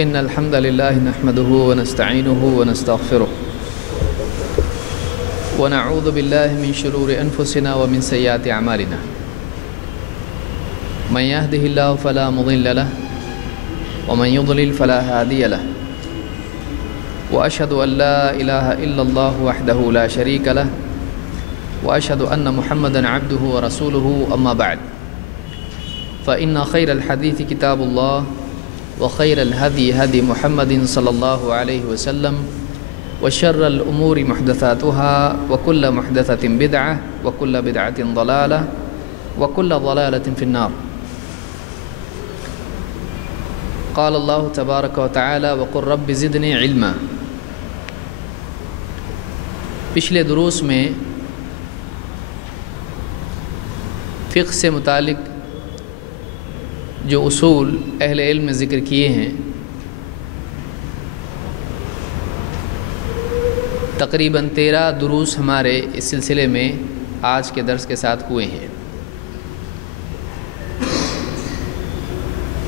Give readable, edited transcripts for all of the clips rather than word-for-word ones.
إن الحمد لله نحمده ونستعينه ونستغفره ونعوذ بالله من شرور أنفسنا ومن سيئات أعمالنا من يهده الله فلا مضل له ومن يضلل فلا هادي له وأشهد أن لا إله إلا الله وحده لا شريك له وأشهد أن محمدًا عبده ورسوله أما بعد فإن خير الحديث كتاب الله وخير الهدي هدي محمد صلى الله عليه وسلم وشر الأمور محدثاتها وكل محدثة بدعة وكل بدعة ضلالة وكل ضلالة في النار. قال الله تبارك وتعالى وقل رب زدني علما. پچھلے دروس میں فقہ سے متعلق جو اصول اہل علم نے ذکر کیے ہیں تقریباً 13 دروس ہمارے اس سلسلے میں آج کے درس کے ساتھ ہوئے ہیں.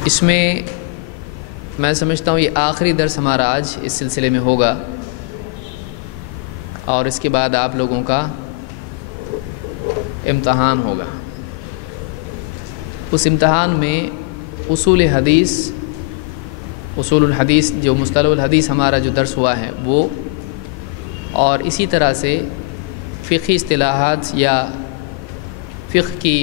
اس میں میں سمجھتا ہوں یہ آخری درس ہمارا آج اس سلسلے میں ہوگا اور اس کے بعد آپ لوگوں کا امتحان ہوگا. اس امتحان میں اصول الحدیث جو مصطلح الحدیث ہمارا جو درس ہوا ہے وہ اور اسی طرح سے فقہی اصطلاحات یا فقہ کی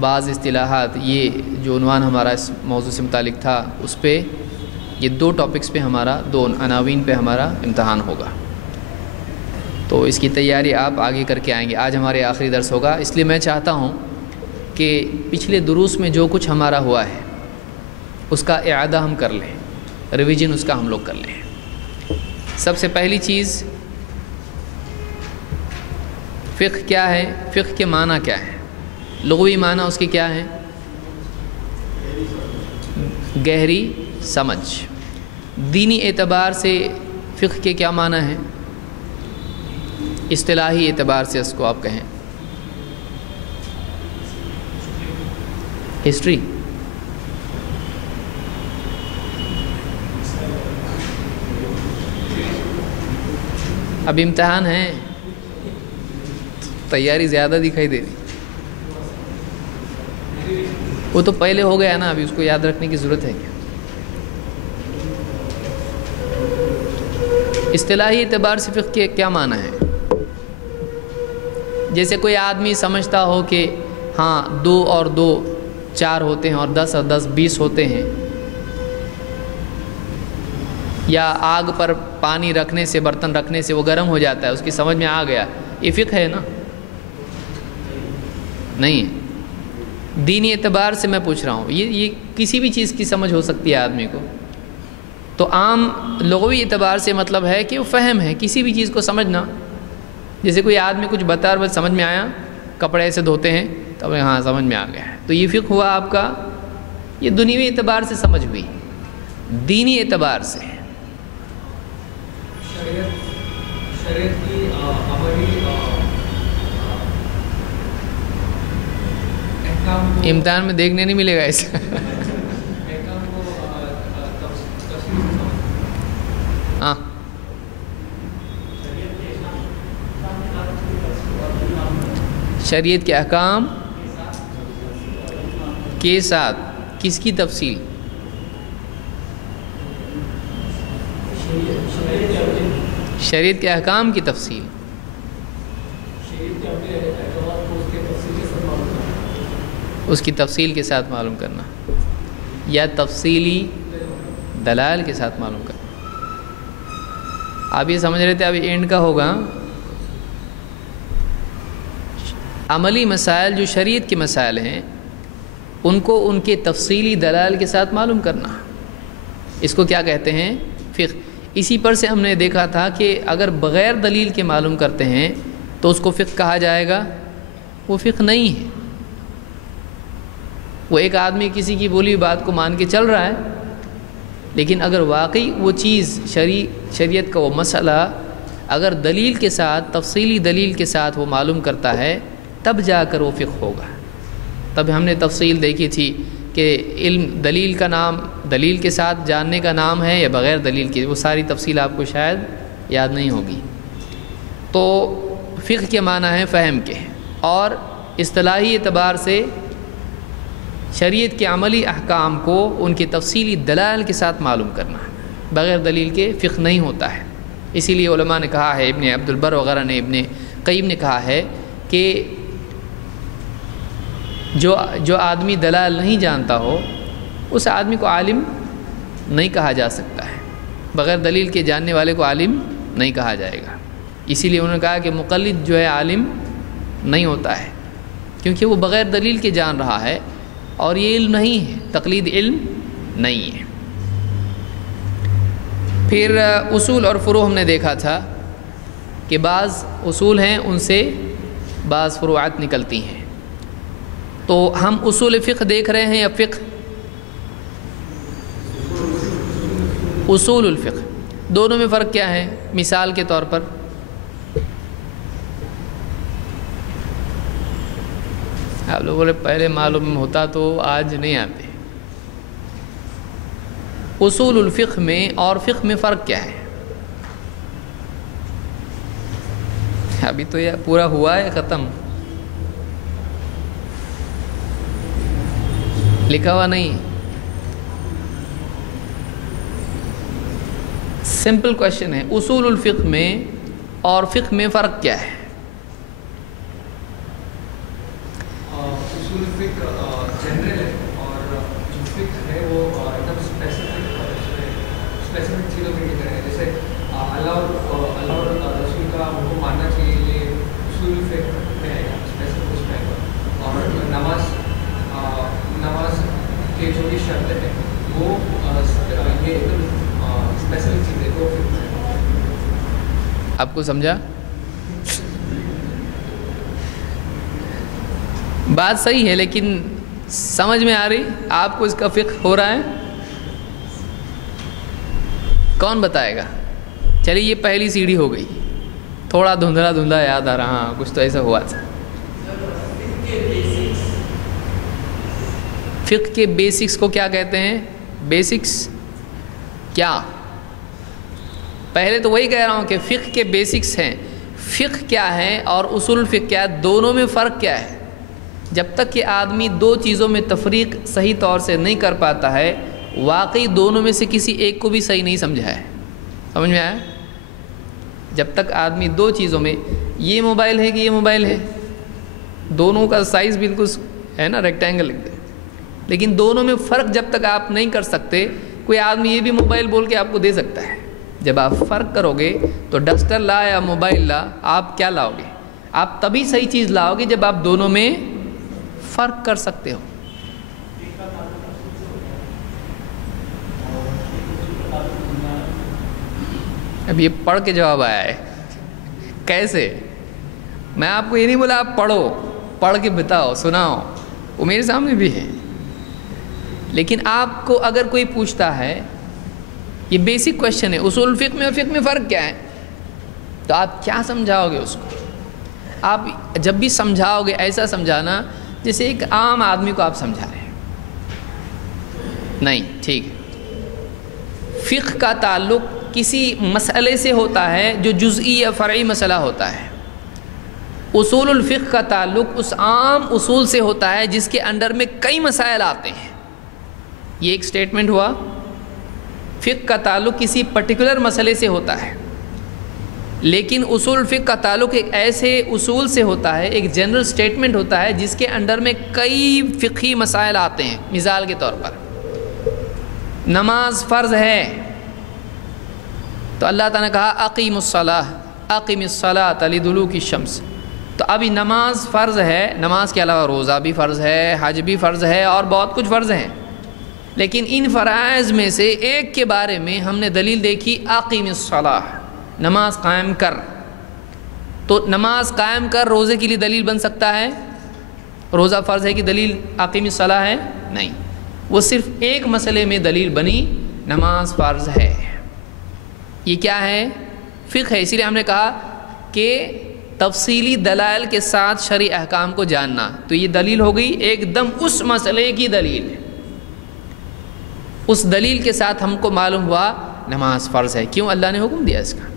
بعض اصطلاحات یہ جو عنوان ہمارا اس موضوع سے متعلق تھا اس پہ یہ 2 ٹاپکس پہ ہمارا 2 عناوین پہ ہمارا امتحان ہوگا. تو اس کی تیاری آپ آگے کر کے آئیں گے. آج ہمارے آخری درس ہوگا اس لیے میں چاہتا ہوں کہ پچھلے دروس میں جو کچھ ہمارا ہوا ہے اس کا اعادہ ہم کر لیں, ریویژن اس کا ہم لوگ کر لیں. سب سے پہلی چیز فقہ کیا ہے, فقہ کے معنی کیا ہے, لغوی معنی اس کے کیا ہیں, گہری سمجھ. دینی اعتبار سے فقہ کے کیا معنی ہیں, اصطلاحی اعتبار سے اس کو آپ کہیں ہسٹری. اب امتحان ہے, تیاری زیادہ دکھائی دے رہی. وہ تو پہلے ہو گیا نا, ابھی اس کو یاد رکھنے کی ضرورت ہے کیا. اصطلاحی اعتبار سے فقہ کے کیا معنی ہے. جیسے کوئی آدمی سمجھتا ہو کہ ہاں 2 اور 2 4 ہوتے ہیں اور 10 اور 10 20 ہوتے ہیں, یا آگ پر پانی رکھنے سے برتن رکھنے سے وہ گرم ہو جاتا ہے, اس کی سمجھ میں آ گیا, یہ فقہ ہے نا. نہیں, دینی اعتبار سے میں پوچھ رہا ہوں. یہ کسی بھی چیز کی سمجھ ہو سکتی ہے آدمی کو. تو عام لغوی اعتبار سے مطلب ہے کہ وہ فہم ہے کسی بھی چیز کو سمجھنا. جیسے کوئی آدمی کچھ بتا رہا, سمجھ میں آیا, کپڑے ایسے دھوتے ہیں تب ہاں سمجھ میں آ گیا ہے, تو یہ فقہ ہوا آپ کا. یہ دنیوی اعتبار سے سمجھ ہوئی. دینی اعتبار سے شریعت کی عملی احکام کو امتحان میں دیکھنے نہیں ملے گا ایسا. احکام کو تفصیل ہاں, شریعت کے احکام کے ساتھ کس کی تفصیل, شریعت کے احکام کی تفصیل. اس کی تفصیل کے ساتھ معلوم کرنا یا تفصیلی دلائل کے ساتھ معلوم کرنا. آپ یہ سمجھ رہے تھے ابھی اینڈ کا ہوگا. عملی مسائل جو شریعت کے مسائل ہیں ان کو ان کے تفصیلی دلائل کے ساتھ معلوم کرنا, اس کو کیا کہتے ہیں, فقہ. اسی پر سے ہم نے دیکھا تھا کہ اگر بغیر دلیل کے معلوم کرتے ہیں تو اس کو فقہ کہا جائے گا, وہ فقہ نہیں ہے. وہ ایک آدمی کسی کی بولی بات کو مان کے چل رہا ہے, لیکن اگر واقعی وہ چیز شریعت کا وہ مسئلہ اگر دلیل کے ساتھ, تفصیلی دلیل کے ساتھ وہ معلوم کرتا ہے تب جا کر وہ فقہ ہوگا. تب ہم نے تفصیل دیکھی تھی کہ علم دلیل کا نام دلیل کے ساتھ جاننے کا نام ہے یا بغیر دلیل کے، وہ ساری تفصیل آپ کو شاید یاد نہیں ہوگی۔ تو فقہ کے معنی ہے فہم کے، اور اصطلاحی اعتبار سے شریعت کے عملی احکام کو ان کی تفصیلی دلائل کے ساتھ معلوم کرنا، بغیر دلیل کے فقہ نہیں ہوتا ہے۔ اسی لیے علماء نے کہا ہے، ابن عبد البر وغیرہ نے، ابن قیم نے کہا ہے کہ جو آدمی دلائل نہیں جانتا ہو اس آدمی کو عالم نہیں کہا جا سکتا ہے، بغیر دلیل کے جاننے والے کو عالم نہیں کہا جائے گا۔ اسی لیے انہوں نے کہا کہ مقلد جو ہے عالم نہیں ہوتا ہے، کیونکہ وہ بغیر دلیل کے جان رہا ہے، اور یہ علم نہیں ہے، تقلید علم نہیں ہے۔ پھر اصول اور فروع ہم نے دیکھا تھا کہ بعض اصول ہیں ان سے بعض فروعات نکلتی ہیں، تو ہم اصول فقہ دیکھ رہے ہیں یا فقہ؟ اصول الفقہ، دونوں میں فرق کیا ہے؟ مثال کے طور پر آپ لوگوں نے پہلے معلوم ہوتا تو آج نہیں آتے۔ اصول الفقہ میں اور فقہ میں فرق کیا ہے؟ ابھی تو یہ پورا ہوا ہے ختم، لکھا ہوا نہیں۔ سمپل کوشچن ہے، اصول الفقہ میں اور فقہ میں فرق کیا ہے؟ اصول فقہ جنرل ہے، اور جو فقہ ہے وہ ایک دم اسپیسیفک چیزوں پہ ٹکر ہے، جیسے اللہ اور رسول کا حکم ماننا چاہیے، یہ اصول فقہ میں ہے، اسپیسیفک اس میں۔ اور نماز کے جو بھی شرط ہے وہ یہ ایک دم اسپیسیفک چیز ہے، وہ فقہ ہے۔ آپ کو سمجھا؟ بات صحیح ہے، لیکن سمجھ میں آ رہی آپ کو اس کا فقہ ہو رہا ہے؟ کون بتائے گا؟ چلیے یہ پہلی سیڑھی ہو گئی، تھوڑا دھندلا دھندلا یاد آ رہا، ہاں کچھ تو ایسا ہوا تھا۔ فقہ کے بیسکس کو کیا کہتے ہیں؟ بیسکس کیا؟ پہلے تو وہی کہہ رہا ہوں کہ فقہ کے بیسکس ہیں، فقہ کیا ہے اور اصول الفقہ کیا ہے، دونوں میں فرق کیا ہے؟ جب تک کہ آدمی دو چیزوں میں تفریق صحیح طور سے نہیں کر پاتا ہے، واقعی دونوں میں سے کسی ایک کو بھی صحیح نہیں سمجھا ہے۔ سمجھ میں آیا؟ جب تک آدمی دو چیزوں میں، یہ موبائل ہے کہ یہ موبائل ہے، دونوں کا سائز بالکل ہے نا، ریکٹینگل لکھ دیں، لیکن دونوں میں فرق جب تک آپ نہیں کر سکتے، کوئی آدمی یہ بھی موبائل بول کے آپ کو دے سکتا ہے۔ جب آپ فرق کرو گے تو ڈسٹر لا یا موبائل لا، آپ کیا لاؤ گے؟ آپ تبھی صحیح چیز لاؤ گے جب آپ دونوں میں فرق کر سکتے ہو۔ اب یہ پڑھ کے جواب آیا ہے، کیسے؟ میں آپ کو یہ نہیں بولا آپ پڑھو، پڑھ کے بتاؤ، سناؤ، وہ میرے سامنے بھی ہے، لیکن آپ کو اگر کوئی پوچھتا ہے، یہ بیسک کویشچن ہے، اصول الفقہ میں اور فقہ میں فرق کیا ہے، تو آپ کیا سمجھاؤ گے اس کو؟ آپ جب بھی سمجھاؤ گے ایسا سمجھانا جیسے ایک عام آدمی کو آپ سمجھا رہے ہیں، نہیں ٹھیک ہے۔ فقہ کا تعلق کسی مسئلے سے ہوتا ہے جو جزئی یا فرعی مسئلہ ہوتا ہے، اصول الفقہ کا تعلق اس عام اصول سے ہوتا ہے جس کے انڈر میں کئی مسائل آتے ہیں۔ یہ ایک سٹیٹمنٹ ہوا، فقہ کا تعلق کسی پرٹیکولر مسئلے سے ہوتا ہے، لیکن اصول الفقہ کا تعلق ایک ایسے اصول سے ہوتا ہے، ایک جنرل سٹیٹمنٹ ہوتا ہے جس کے انڈر میں کئی فقہی مسائل آتے ہیں۔ مثال کے طور پر نماز فرض ہے تو اللہ تعالیٰ نے کہا اقیم الصلاۃ لدلوک الشمس، تو ابھی نماز فرض ہے، نماز کے علاوہ روزہ بھی فرض ہے، حج بھی فرض ہے، اور بہت کچھ فرض ہیں، لیکن ان فرائض میں سے ایک کے بارے میں ہم نے دلیل دیکھی اقیم الصلاۃ، نماز قائم کر، تو نماز قائم کر روزے کے لیے دلیل بن سکتا ہے؟ روزہ فرض ہے کہ دلیل اقیم الصلاۃ ہے؟ نہیں، وہ صرف ایک مسئلے میں دلیل بنی، نماز فرض ہے۔ یہ کیا ہے؟ فقہ ہے۔ اسی لیے ہم نے کہا کہ تفصیلی دلائل کے ساتھ شرعی احکام کو جاننا، تو یہ دلیل ہو گئی ایک دم اس مسئلے کی دلیل، اس دلیل کے ساتھ ہم کو معلوم ہوا نماز فرض ہے، کیوں اللہ نے حکم دیا اس کا۔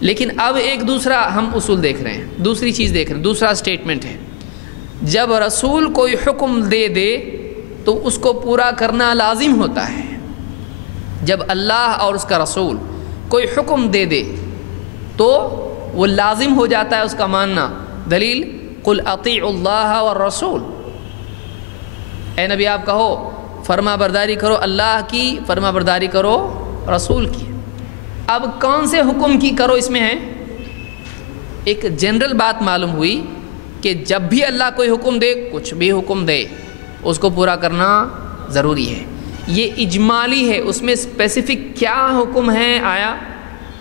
لیکن اب ایک دوسرا ہم اصول دیکھ رہے ہیں، دوسری چیز دیکھ رہے ہیں، دوسرا سٹیٹمنٹ ہے، جب رسول کوئی حکم دے تو اس کو پورا کرنا لازم ہوتا ہے۔ جب اللہ اور اس کا رسول کوئی حکم دے تو وہ لازم ہو جاتا ہے اس کا ماننا۔ دلیل قل اطیعوا اللہ والرسول، اے نبی آپ کہو فرما برداری کرو اللہ کی، فرما برداری کرو رسول کی۔ اب کون سے حکم کی کرو اس میں ہے؟ ایک جنرل بات معلوم ہوئی کہ جب بھی اللہ کوئی حکم دے، کچھ بھی حکم دے، اس کو پورا کرنا ضروری ہے۔ یہ اجمالی ہے، اس میں اسپیسیفک کیا حکم ہے آیا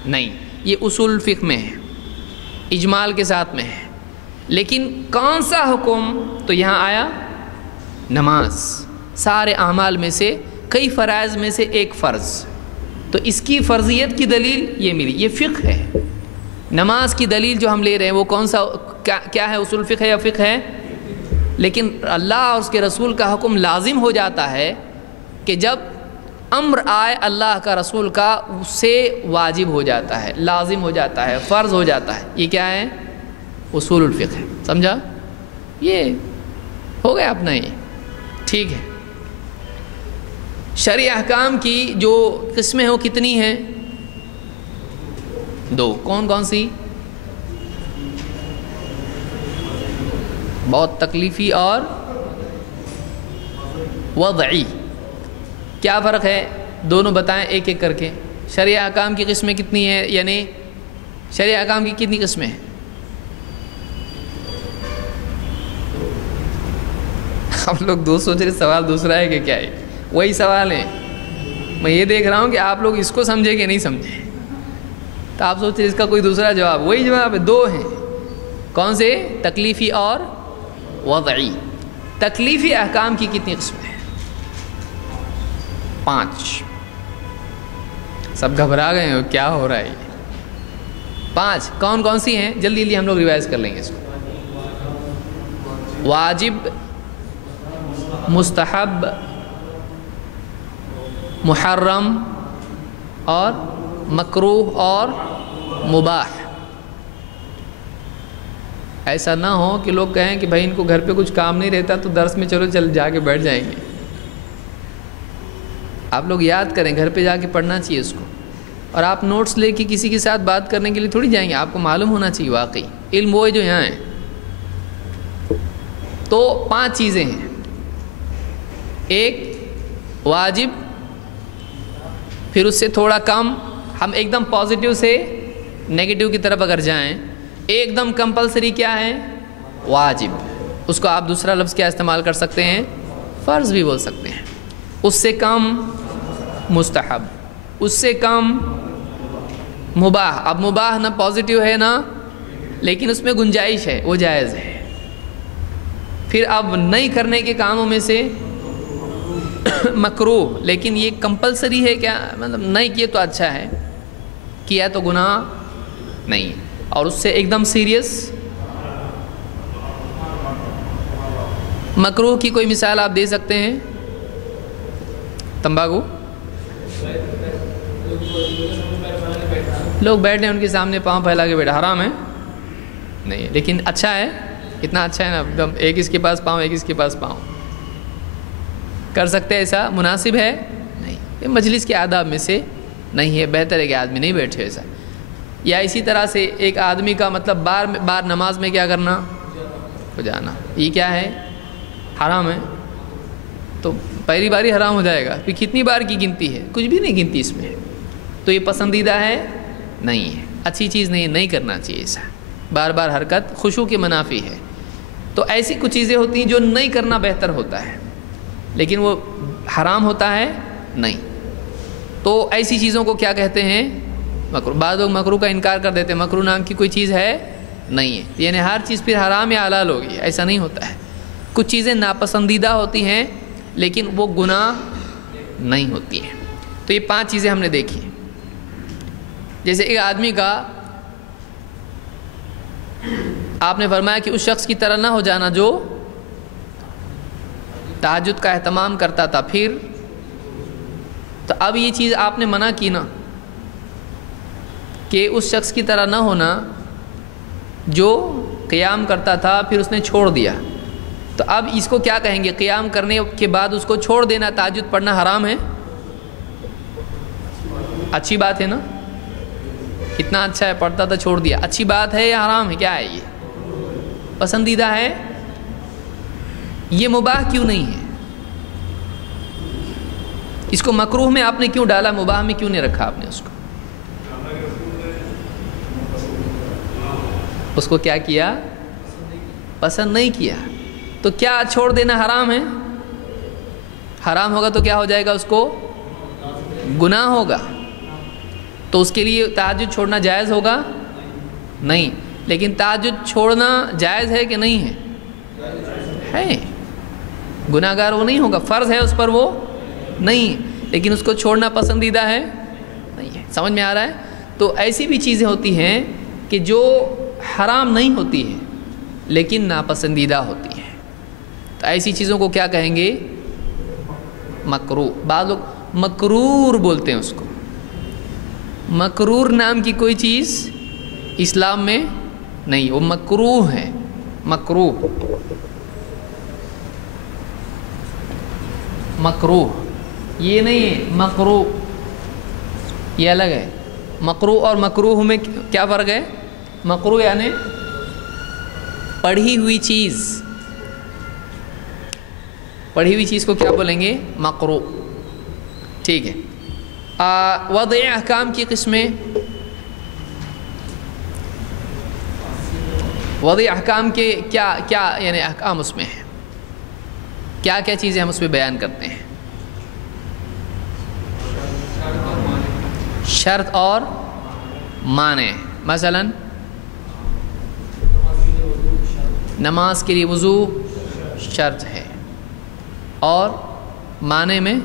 نہیں، یہ اصول فقہ میں ہے، اجمال کے ساتھ میں ہے۔ لیکن کون سا حکم تو یہاں آیا نماز، سارے اعمال میں سے کئی فرائض میں سے ایک فرض، تو اس کی فرضیت کی دلیل یہ ملی، یہ فقہ ہے۔ نماز کی دلیل جو ہم لے رہے ہیں وہ کون سا کیا ہے؟ اصول فقہ ہے یا فقہ ہے؟ لیکن اللہ اور اس کے رسول کا حکم لازم ہو جاتا ہے کہ جب امر آئے اللہ کا رسول کا، اس سے واجب ہو جاتا ہے، لازم ہو جاتا ہے، فرض ہو جاتا ہے۔ یہ کیا ہے؟ اصول الفقہ ہے، سمجھا؟ یہ ہو گیا اپنا، یہ ٹھیک ہے۔ شرعی احکام کی جو قسمیں ہیں وہ کتنی ہیں؟ 2۔ کون کون سی؟ بہت تکلیفی اور وضعی۔ کیا فرق ہے؟ دونوں بتائیں ایک ایک کر کے۔ شرعی احکام کی قسمیں کتنی ہیں؟ یعنی شرعی احکام کی کتنی قسمیں ہیں؟ آپ لوگ دو سوچ رہے سوال دوسرا ہے کہ کیا ہے؟ وہی سوال ہے، میں یہ دیکھ رہا ہوں کہ آپ لوگ اس کو سمجھے کہ نہیں سمجھے، تو آپ سوچ رہے اس کا کوئی دوسرا جواب، وہی جواب ہے، 2 ہیں۔ کون سے؟ تکلیفی اور وضعی۔ تکلیفی احکام کی کتنی قسمیں ہیں؟ 5۔ سب گھبرا گئے ہو، کیا ہو رہا ہے؟ 5 کون کون سی ہیں؟ جلدی جلدی ہم لوگ ریوائز کر لیں گے اس کو۔ واجب، مستحب، محرم اور مکروہ اور مباح۔ ایسا نہ ہو کہ لوگ کہیں کہ بھائی ان کو گھر پہ کچھ کام نہیں رہتا تو درس میں چل جا کے بیٹھ جائیں گے۔ آپ لوگ یاد کریں، گھر پہ جا کے پڑھنا چاہیے اس کو، اور آپ نوٹس لے کے کسی کے ساتھ بات کرنے کے لیے تھوڑی جائیں گے، آپ کو معلوم ہونا چاہیے واقعی علم وہ ہے جو یہاں ہے۔ تو 5 چیزیں ہیں۔ 1 واجب، پھر اس سے تھوڑا کم، ہم ایک دم پازیٹیو سے نیگیٹو کی طرف اگر جائیں، ایک دم کمپلسری کیا ہے؟ واجب، اس کو آپ دوسرا لفظ کیا استعمال کر سکتے ہیں؟ فرض بھی بول سکتے ہیں۔ اس سے کم مستحب، اس سے کم مباح۔ اب مباح نہ پازیٹیو ہے نہ، لیکن اس میں گنجائش ہے، وہ جائز ہے۔ پھر اب نہیں کرنے کے کاموں میں سے مکروہ، لیکن یہ کمپلسری ہے کیا؟ مطلب نہیں کیے تو اچھا ہے، کیا تو گناہ نہیں۔ اور اس سے ایک دم سیریس مکروہ کی کوئی مثال آپ دے سکتے ہیں؟ تمباکو، لوگ بیٹھے ان کے سامنے پاؤں پھیلا کے بیٹھا، حرام ہے؟ نہیں، لیکن اچھا ہے، اتنا اچھا ہے نا، ایک دم ایک اس کے پاس پاؤں ایک اس کے پاس پاؤں، کر سکتے ہیں؟ ایسا مناسب ہے؟ نہیں، یہ مجلس کے آداب میں سے نہیں ہے، بہتر ہے کہ آدمی نہیں بیٹھے ایسا۔ یا اسی طرح سے ایک آدمی کا مطلب بار نماز میں کیا کرنا؟ ہو جانا، یہ کیا ہے؟ حرام ہے۔ تو پہلی باری حرام ہو جائے گا، پھر کتنی بار کی گنتی ہے؟ کچھ بھی نہیں گنتی اس میں، تو یہ پسندیدہ ہے؟ نہیں ہے، اچھی چیز نہیں کرنا چاہیے ایسا، بار بار حرکت خشوع کے منافی ہے۔ تو ایسی کچھ چیزیں ہوتی ہیں جو نہیں کرنا بہتر ہوتا ہے، لیکن وہ حرام ہوتا ہے نہیں۔ تو ایسی چیزوں کو کیا کہتے ہیں؟ مکروہ۔ بعض لوگ مکروہ کا انکار کر دیتے ہیں، مکروہ نام کی کوئی چیز ہے نہیں ہے، یعنی ہر چیز پھر حرام یا حلال ہوگی، ایسا نہیں ہوتا ہے۔ کچھ چیزیں ناپسندیدہ ہوتی ہیں لیکن وہ گناہ نہیں ہوتی ہیں۔ تو یہ 5 چیزیں ہم نے دیکھی۔ جیسے ایک آدمی کا آپ نے فرمایا کہ اس شخص کی طرح نہ ہو جانا جو تہجد کا اہتمام کرتا تھا، پھر تو اب یہ چیز آپ نے منع کی نا کہ اس شخص کی طرح نہ ہونا جو قیام کرتا تھا پھر اس نے چھوڑ دیا، تو اب اس کو کیا کہیں گے؟ قیام کرنے کے بعد اس کو چھوڑ دینا، تہجد پڑھنا حرام ہے؟ اچھی بات ہے نا، کتنا اچھا ہے، پڑھتا تھا چھوڑ دیا، اچھی بات ہے یا حرام ہے؟ کیا ہے یہ؟ پسندیدہ ہے؟ یہ مباح کیوں نہیں ہے؟ اس کو مکروہ میں آپ نے کیوں ڈالا، مباح میں کیوں نہیں رکھا آپ نے اس کو کیا کیا؟ پسند نہیں کیا، تو کیا چھوڑ دینا حرام ہے؟ حرام ہوگا تو کیا ہو جائے گا؟ اس کو گناہ ہوگا، تو اس کے لیے تہجد چھوڑنا جائز ہوگا؟ نہیں۔ لیکن تہجد چھوڑنا جائز ہے کہ نہیں ہے؟ ہے، گناہ گار وہ نہیں ہوگا، فرض ہے اس پر وہ نہیں، لیکن اس کو چھوڑنا پسندیدہ ہے؟ نہیں ہے۔ سمجھ میں آ رہا ہے؟ تو ایسی بھی چیزیں ہوتی ہیں کہ جو حرام نہیں ہوتی ہیں لیکن ناپسندیدہ ہوتی ہیں، تو ایسی چیزوں کو کیا کہیں گے؟ مکروہ۔ بعض لوگ مکرور بولتے ہیں اس کو، مکرور نام کی کوئی چیز اسلام میں نہیں، وہ مکروہ ہے، مکروہ، مکروہ یہ نہیں ہے، مکروہ یہ الگ ہے۔ مکروہ اور مکروہ میں کیا فرق ہے؟ مکروہ یعنی پڑھی ہوئی چیز، پڑھی ہوئی چیز کو کیا بولیں گے؟ مکروہ، ٹھیک ہے۔ وضع احکام کی قسمیں، وضع احکام کے کیا کیا یعنی احکام اس میں ہیں، کیا کیا چیزیں ہم اس میں بیان کرتے ہیں؟ شرط اور معنی، مثلا نماز کے لیے وضو شرط ہے، اور معنی میں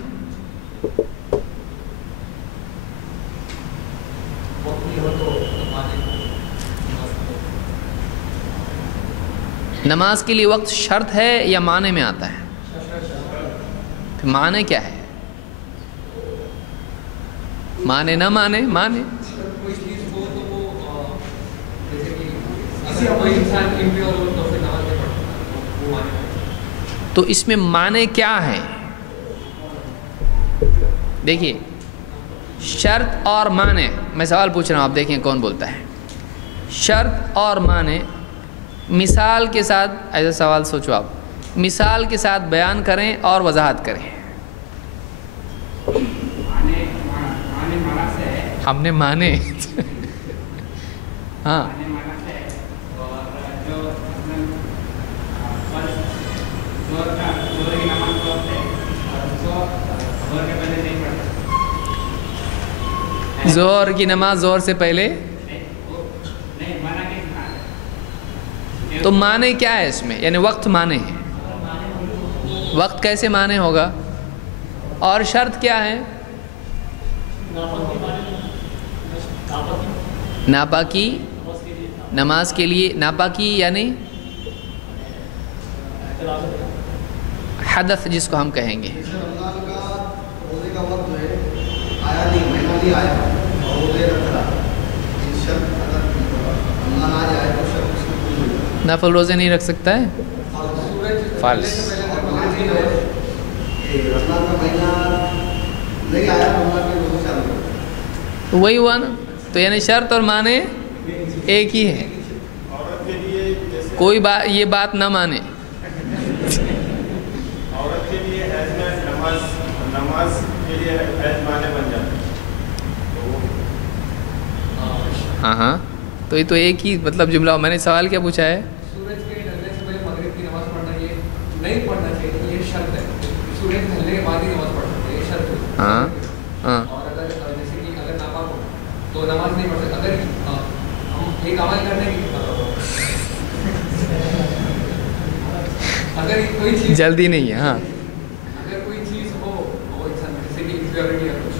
نماز کے لیے وقت شرط ہے یا معنی میں آتا ہے؟ پھر معنی کیا ہے؟ معنی نہ مانے، معنی کوئی چیز ہو تو وہ جیسے کہ اگر کوئی انسان امپیور ہو تو پھر نماز نہیں پڑھتا، وہ معنی ہے۔ تو اس میں معنی کیا ہے؟ دیکھیے شرط اور معنی، میں سوال پوچھ رہا ہوں، آپ دیکھیں کون بولتا ہے۔ شرط اور معنی مثال کے ساتھ، ایسا سوال سوچو آپ، مثال کے ساتھ بیان کریں اور وضاحت کریں۔ ہم نے مانے ہاں ظہر کی نماز ظہر سے پہلے، تو معنی کیا ہے اس میں؟ یعنی وقت معنی ہے، وقت کیسے معنی ہوگا؟ اور شرط کیا ہے؟ ناپاکی، نماز کے لیے ناپاکی یعنی حدث جس کو ہم کہیں گے۔ نفل روزے نہیں رکھ سکتا ہے؟ فالس، وہی ہوا نا، تو یعنی شرط اور معنی ایک ہی ہے، کوئی بات یہ بات نہ مانے۔ عورت کے لیے نماز کے لیے معنی بن جاتا ہے۔ ہاں تو یہ تو ایک ہی مطلب جملہ۔ میں نے سوال کیا پوچھا ہے؟ سورج کے ڈھلنے سے پہلے مغرب کی نماز پڑھنا یہ نہیں پڑھنا چاہیے، یہ شرط ہے۔ سورج ڈھلنے کے بعد ہی نماز پڑھنا ہے، یہ شرط ہے۔ ہاں ہاں، اور اگر جیسے کہ اگر ناپاک ہو تو نماز نہیں پڑھ سکتے۔ اگر ہم ایک عمل کرنے کی اگر کوئی چیز جلدی نہیں ہے، ہاں اگر کوئی چیز ہو وہ انسان جیسے کہ انفیورٹی یا کچھ،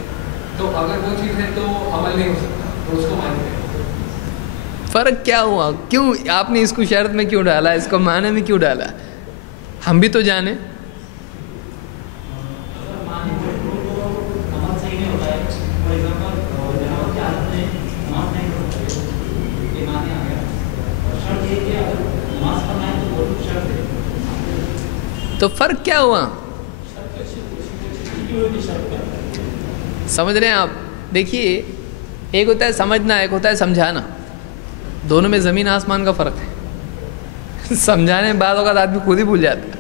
تو اگر وہ چیز ہے تو عمل نہیں ہو سکتا، تو اس کو مانتے ہیں۔ فرق کیا ہوا؟ کیوں آپ نے اس کو شرط میں کیوں ڈالا، اس کو معنی میں کیوں ڈالا؟ ہم بھی تو جانیں۔ تو فرق کیا ہوا؟ سمجھ رہے ہیں آپ؟ دیکھیے، ایک ہوتا ہے سمجھنا، ایک ہوتا ہے سمجھانا. دونوں میں زمین آسمان کا فرق ہے. سمجھانے میں بعض اوقات آدمی خود ہی بھول جاتا ہے.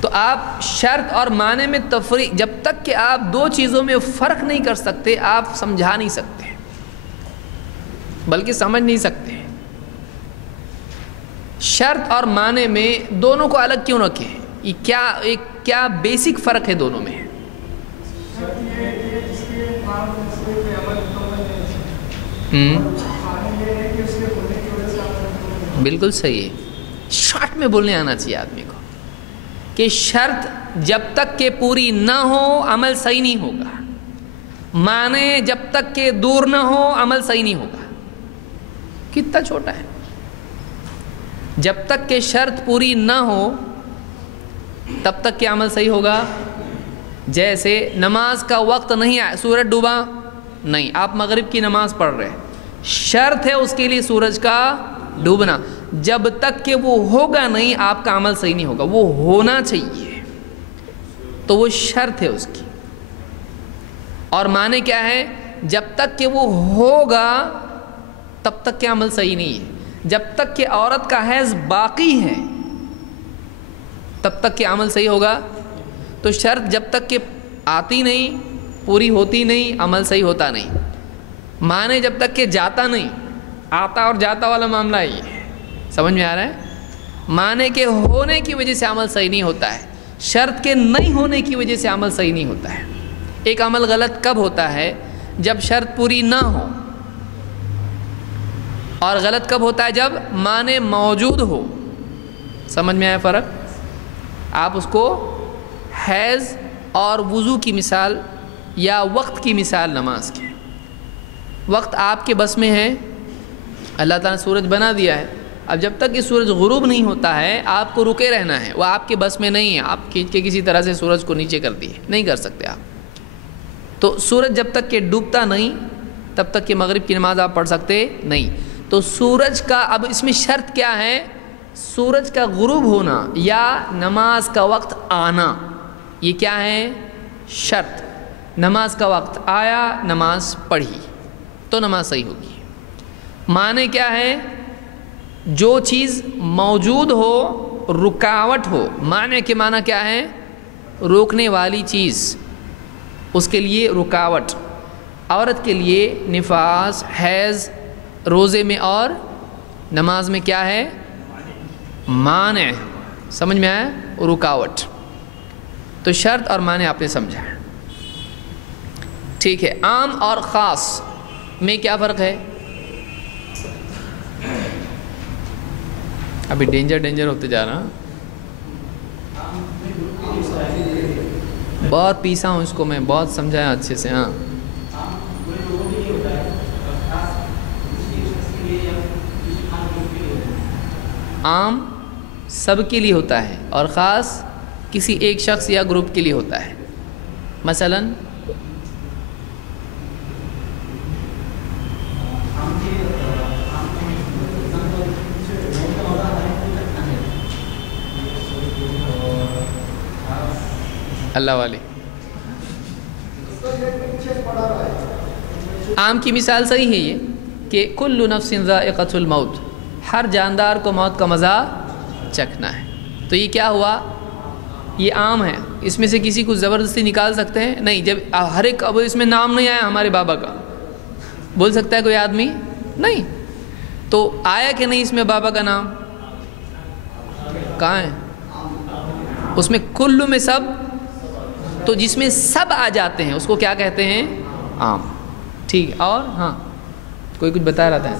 تو آپ شرط اور معنی میں تفریق، جب تک کہ آپ دو چیزوں میں فرق نہیں کر سکتے آپ سمجھا نہیں سکتے، بلکہ سمجھ نہیں سکتے. شرط اور معنی میں دونوں کو الگ کیوں رکھیں؟ یہ کیا بیسک فرق ہے دونوں میں؟ بالکل صحیح ہے. شارٹ میں بولنے آنا چاہیے آدمی کو کہ شرط جب تک کہ پوری نہ ہو عمل صحیح نہیں ہوگا، معنی جب تک کہ دور نہ ہو عمل صحیح نہیں ہوگا. کتنا چھوٹا ہے. جب تک کہ شرط پوری نہ ہو تب تک کہ عمل صحیح ہوگا. جیسے نماز کا وقت نہیں آیا، سورج ڈوبا نہیں، آپ مغرب کی نماز پڑھ رہے ہیں، شرط ہے اس کے لیے سورج کا ڈوبنا. جب تک کہ وہ ہوگا نہیں آپ کا عمل صحیح نہیں ہوگا. وہ ہونا چاہیے، تو وہ شرط ہے اس کی. اور معنی کیا ہے؟ جب تک کہ وہ ہوگا تب تک کہ عمل صحیح نہیں ہے. جب تک کہ عورت کا حیض باقی ہے تب تک کہ عمل صحیح ہوگا. تو شرط جب تک کہ آتی نہیں، پوری ہوتی نہیں، عمل صحیح ہوتا نہیں. معنی جب تک کہ جاتا نہیں، آتا اور جاتا والا معاملہ ہے. یہ سمجھ میں آ رہا ہے؟ معنی کے ہونے کی وجہ سے عمل صحیح نہیں ہوتا ہے، شرط کے نہیں ہونے کی وجہ سے عمل صحیح نہیں ہوتا ہے. ایک عمل غلط کب ہوتا ہے؟ جب شرط پوری نہ ہو. اور غلط کب ہوتا ہے؟ جب معنی موجود ہو. سمجھ میں آیا فرق؟ آپ اس کو حیض اور وضو کی مثال یا وقت کی مثال نماز کی. وقت آپ کے بس میں ہے، اللہ تعالیٰ نے سورج بنا دیا ہے. اب جب تک کہ سورج غروب نہیں ہوتا ہے آپ کو رکے رہنا ہے. وہ آپ کے بس میں نہیں ہے، آپ کھینچ کے کسی طرح سے سورج کو نیچے کر دیے نہیں کر سکتے آپ. تو سورج جب تک کہ ڈوبتا نہیں تب تک کہ مغرب کی نماز آپ پڑھ سکتے نہیں. تو سورج کا اب اس میں شرط کیا ہے؟ سورج کا غروب ہونا یا نماز کا وقت آنا. یہ کیا ہے؟ شرط. نماز کا وقت آیا، نماز پڑھی تو نماز صحیح ہوگی. معنی کیا ہے؟ جو چیز موجود ہو، رکاوٹ ہو. معنی کے معنی کیا ہے؟ روکنے والی چیز، اس کے لیے رکاوٹ. عورت کے لیے نفاس، حیض، روزے میں اور نماز میں کیا ہے؟ مانع. سمجھ میں آیا؟ رکاوٹ. تو شرط اور معنی آپ نے سمجھا. ٹھیک ہے. عام اور خاص میں کیا فرق ہے؟ ابھی ڈینجر ہوتے جا رہا. بہت پیسا ہوں اس کو میں، بہت سمجھایا اچھے سے. ہاں، عام سب کے لیے ہوتا ہے اور خاص کسی ایک شخص یا گروپ کے لیے ہوتا ہے. مثلا اللہ والے عام کی مثال صحیح ہے یہ کہ کل نفس ذائقۃ الموت، ہر جاندار کو موت کا مزہ چکھنا ہے. تو یہ کیا ہوا؟ یہ عام ہے. اس میں سے کسی کو زبردستی نکال سکتے ہیں؟ نہیں. جب ہر ایک، اب اس میں نام نہیں آیا ہمارے بابا کا، بول سکتا ہے کوئی آدمی؟ نہیں. تو آیا کہ نہیں اس میں بابا کا نام؟ کہاں ہے؟ اس میں کلو میں سب. تو جس میں سب آ جاتے ہیں اس کو کیا کہتے ہیں؟ عام. ٹھیک. اور ہاں کوئی کچھ بتا رہا تھا.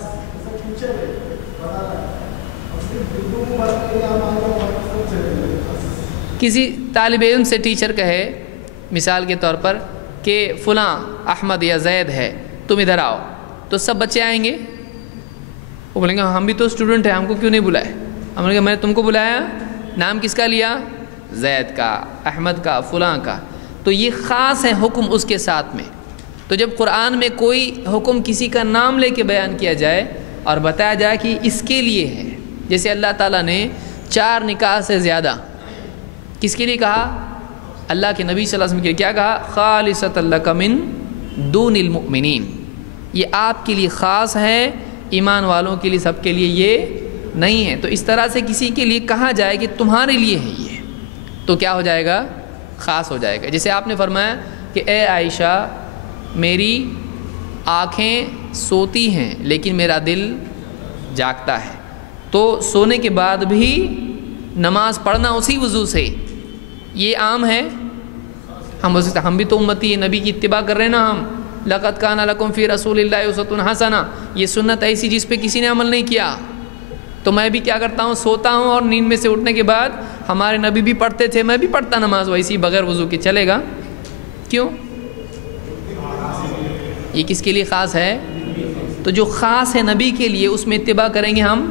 کسی طالب علم سے ٹیچر کہے مثال کے طور پر کہ فلاں احمد یا زید ہے، تم ادھر آؤ، تو سب بچے آئیں گے. وہ بولیں گے ہم بھی تو اسٹوڈنٹ ہیں، ہم کو کیوں نہیں بلائے؟ ہم نے کہا میں نے تم کو بلایا. نام کس کا لیا؟ زید کا، احمد کا، فلاں کا. تو یہ خاص ہے حکم اس کے ساتھ میں. تو جب قرآن میں کوئی حکم کسی کا نام لے کے بیان کیا جائے اور بتایا جائے کہ اس کے لیے ہے، جیسے اللہ تعالیٰ نے 4 نکاح سے زیادہ کس کے لیے کہا؟ اللہ کے نبی صلی اللہ علیہ وسلم کے لیے کیا کہا؟ خالصۃ لک من دون المؤمنین، یہ آپ کے لیے خاص ہے، ایمان والوں کے لیے سب کے لیے یہ نہیں ہے۔ تو اس طرح سے کسی کے لیے کہا جائے کہ تمہارے لیے ہے یہ، تو کیا ہو جائے گا؟ خاص ہو جائے گا۔ جیسے آپ نے فرمایا کہ اے عائشہ میری آنکھیں سوتی ہیں لیکن میرا دل جاگتا ہے، تو سونے کے بعد بھی نماز پڑھنا اسی وضو سے، یہ عام ہے۔ ہم بھی تو امتی نبی کی اتباع کر رہے ہیں نا، ہم لقد کان لکم فی رسول اللہ اسوۃ حسنہ، یہ سنت ایسی جس پہ کسی نے عمل نہیں کیا، تو میں بھی کیا کرتا ہوں؟ سوتا ہوں اور نیند میں سے اٹھنے کے بعد ہمارے نبی بھی پڑھتے تھے، میں بھی پڑھتا نماز ویسی بغیر وضو کے، چلے گا؟ کیوں؟ یہ کس کے لیے خاص ہے؟ تو جو خاص ہے نبی کے لیے اس میں اتباع کریں گے ہم،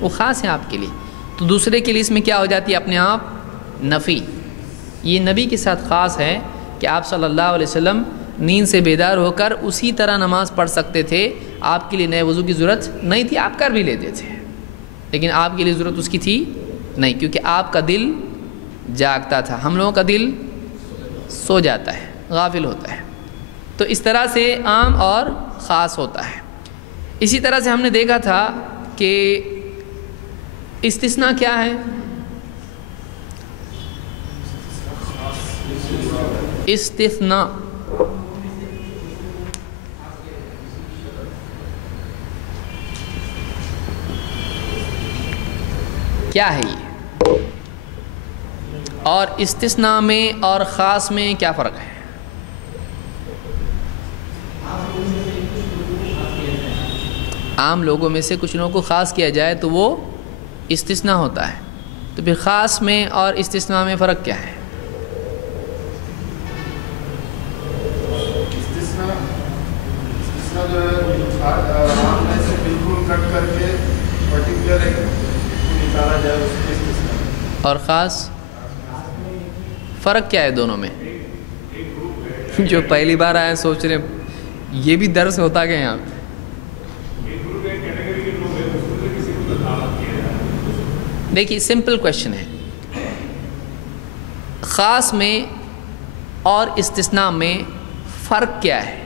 وہ خاص ہے آپ کے لیے، تو دوسرے کے لیے اس میں کیا ہو جاتی ہے؟ اپنے آپ نفی۔ یہ نبی کے ساتھ خاص ہے کہ آپ صلی اللہ علیہ وسلم نیند سے بیدار ہو کر اسی طرح نماز پڑھ سکتے تھے، آپ کے لیے نئے وضو کی ضرورت نہیں تھی، آپ کر بھی لیتے تھے، لیکن آپ کے لیے ضرورت اس کی تھی نہیں، کیونکہ آپ کا دل جاگتا تھا، ہم لوگوں کا دل سو جاتا ہے، غافل ہوتا ہے۔ تو اس طرح سے عام اور خاص ہوتا ہے۔ اسی طرح سے ہم نے دیکھا تھا کہ استثناء کیا ہے؟ استثناء کیا ہے یہ؟ اور استثناء میں اور خاص میں کیا فرق ہے؟ عام لوگوں میں سے کچھ لوگوں کو خاص کیا جائے تو وہ استثناء ہوتا ہے، تو پھر خاص میں اور استثناء میں فرق کیا ہے؟ استثناء جو ہے عام میں سے بالکل کٹ کر کے پرٹیکولر ایک نکالا جائے اس کے استثناء، اور خاص فرق کیا ہے دونوں میں؟ جو پہلی بار آئے سوچ رہے یہ بھی درس ہوتا گیا یہاں۔ دیکھیے سمپل کویشچن ہے، خاص میں اور استثناء میں فرق کیا ہے؟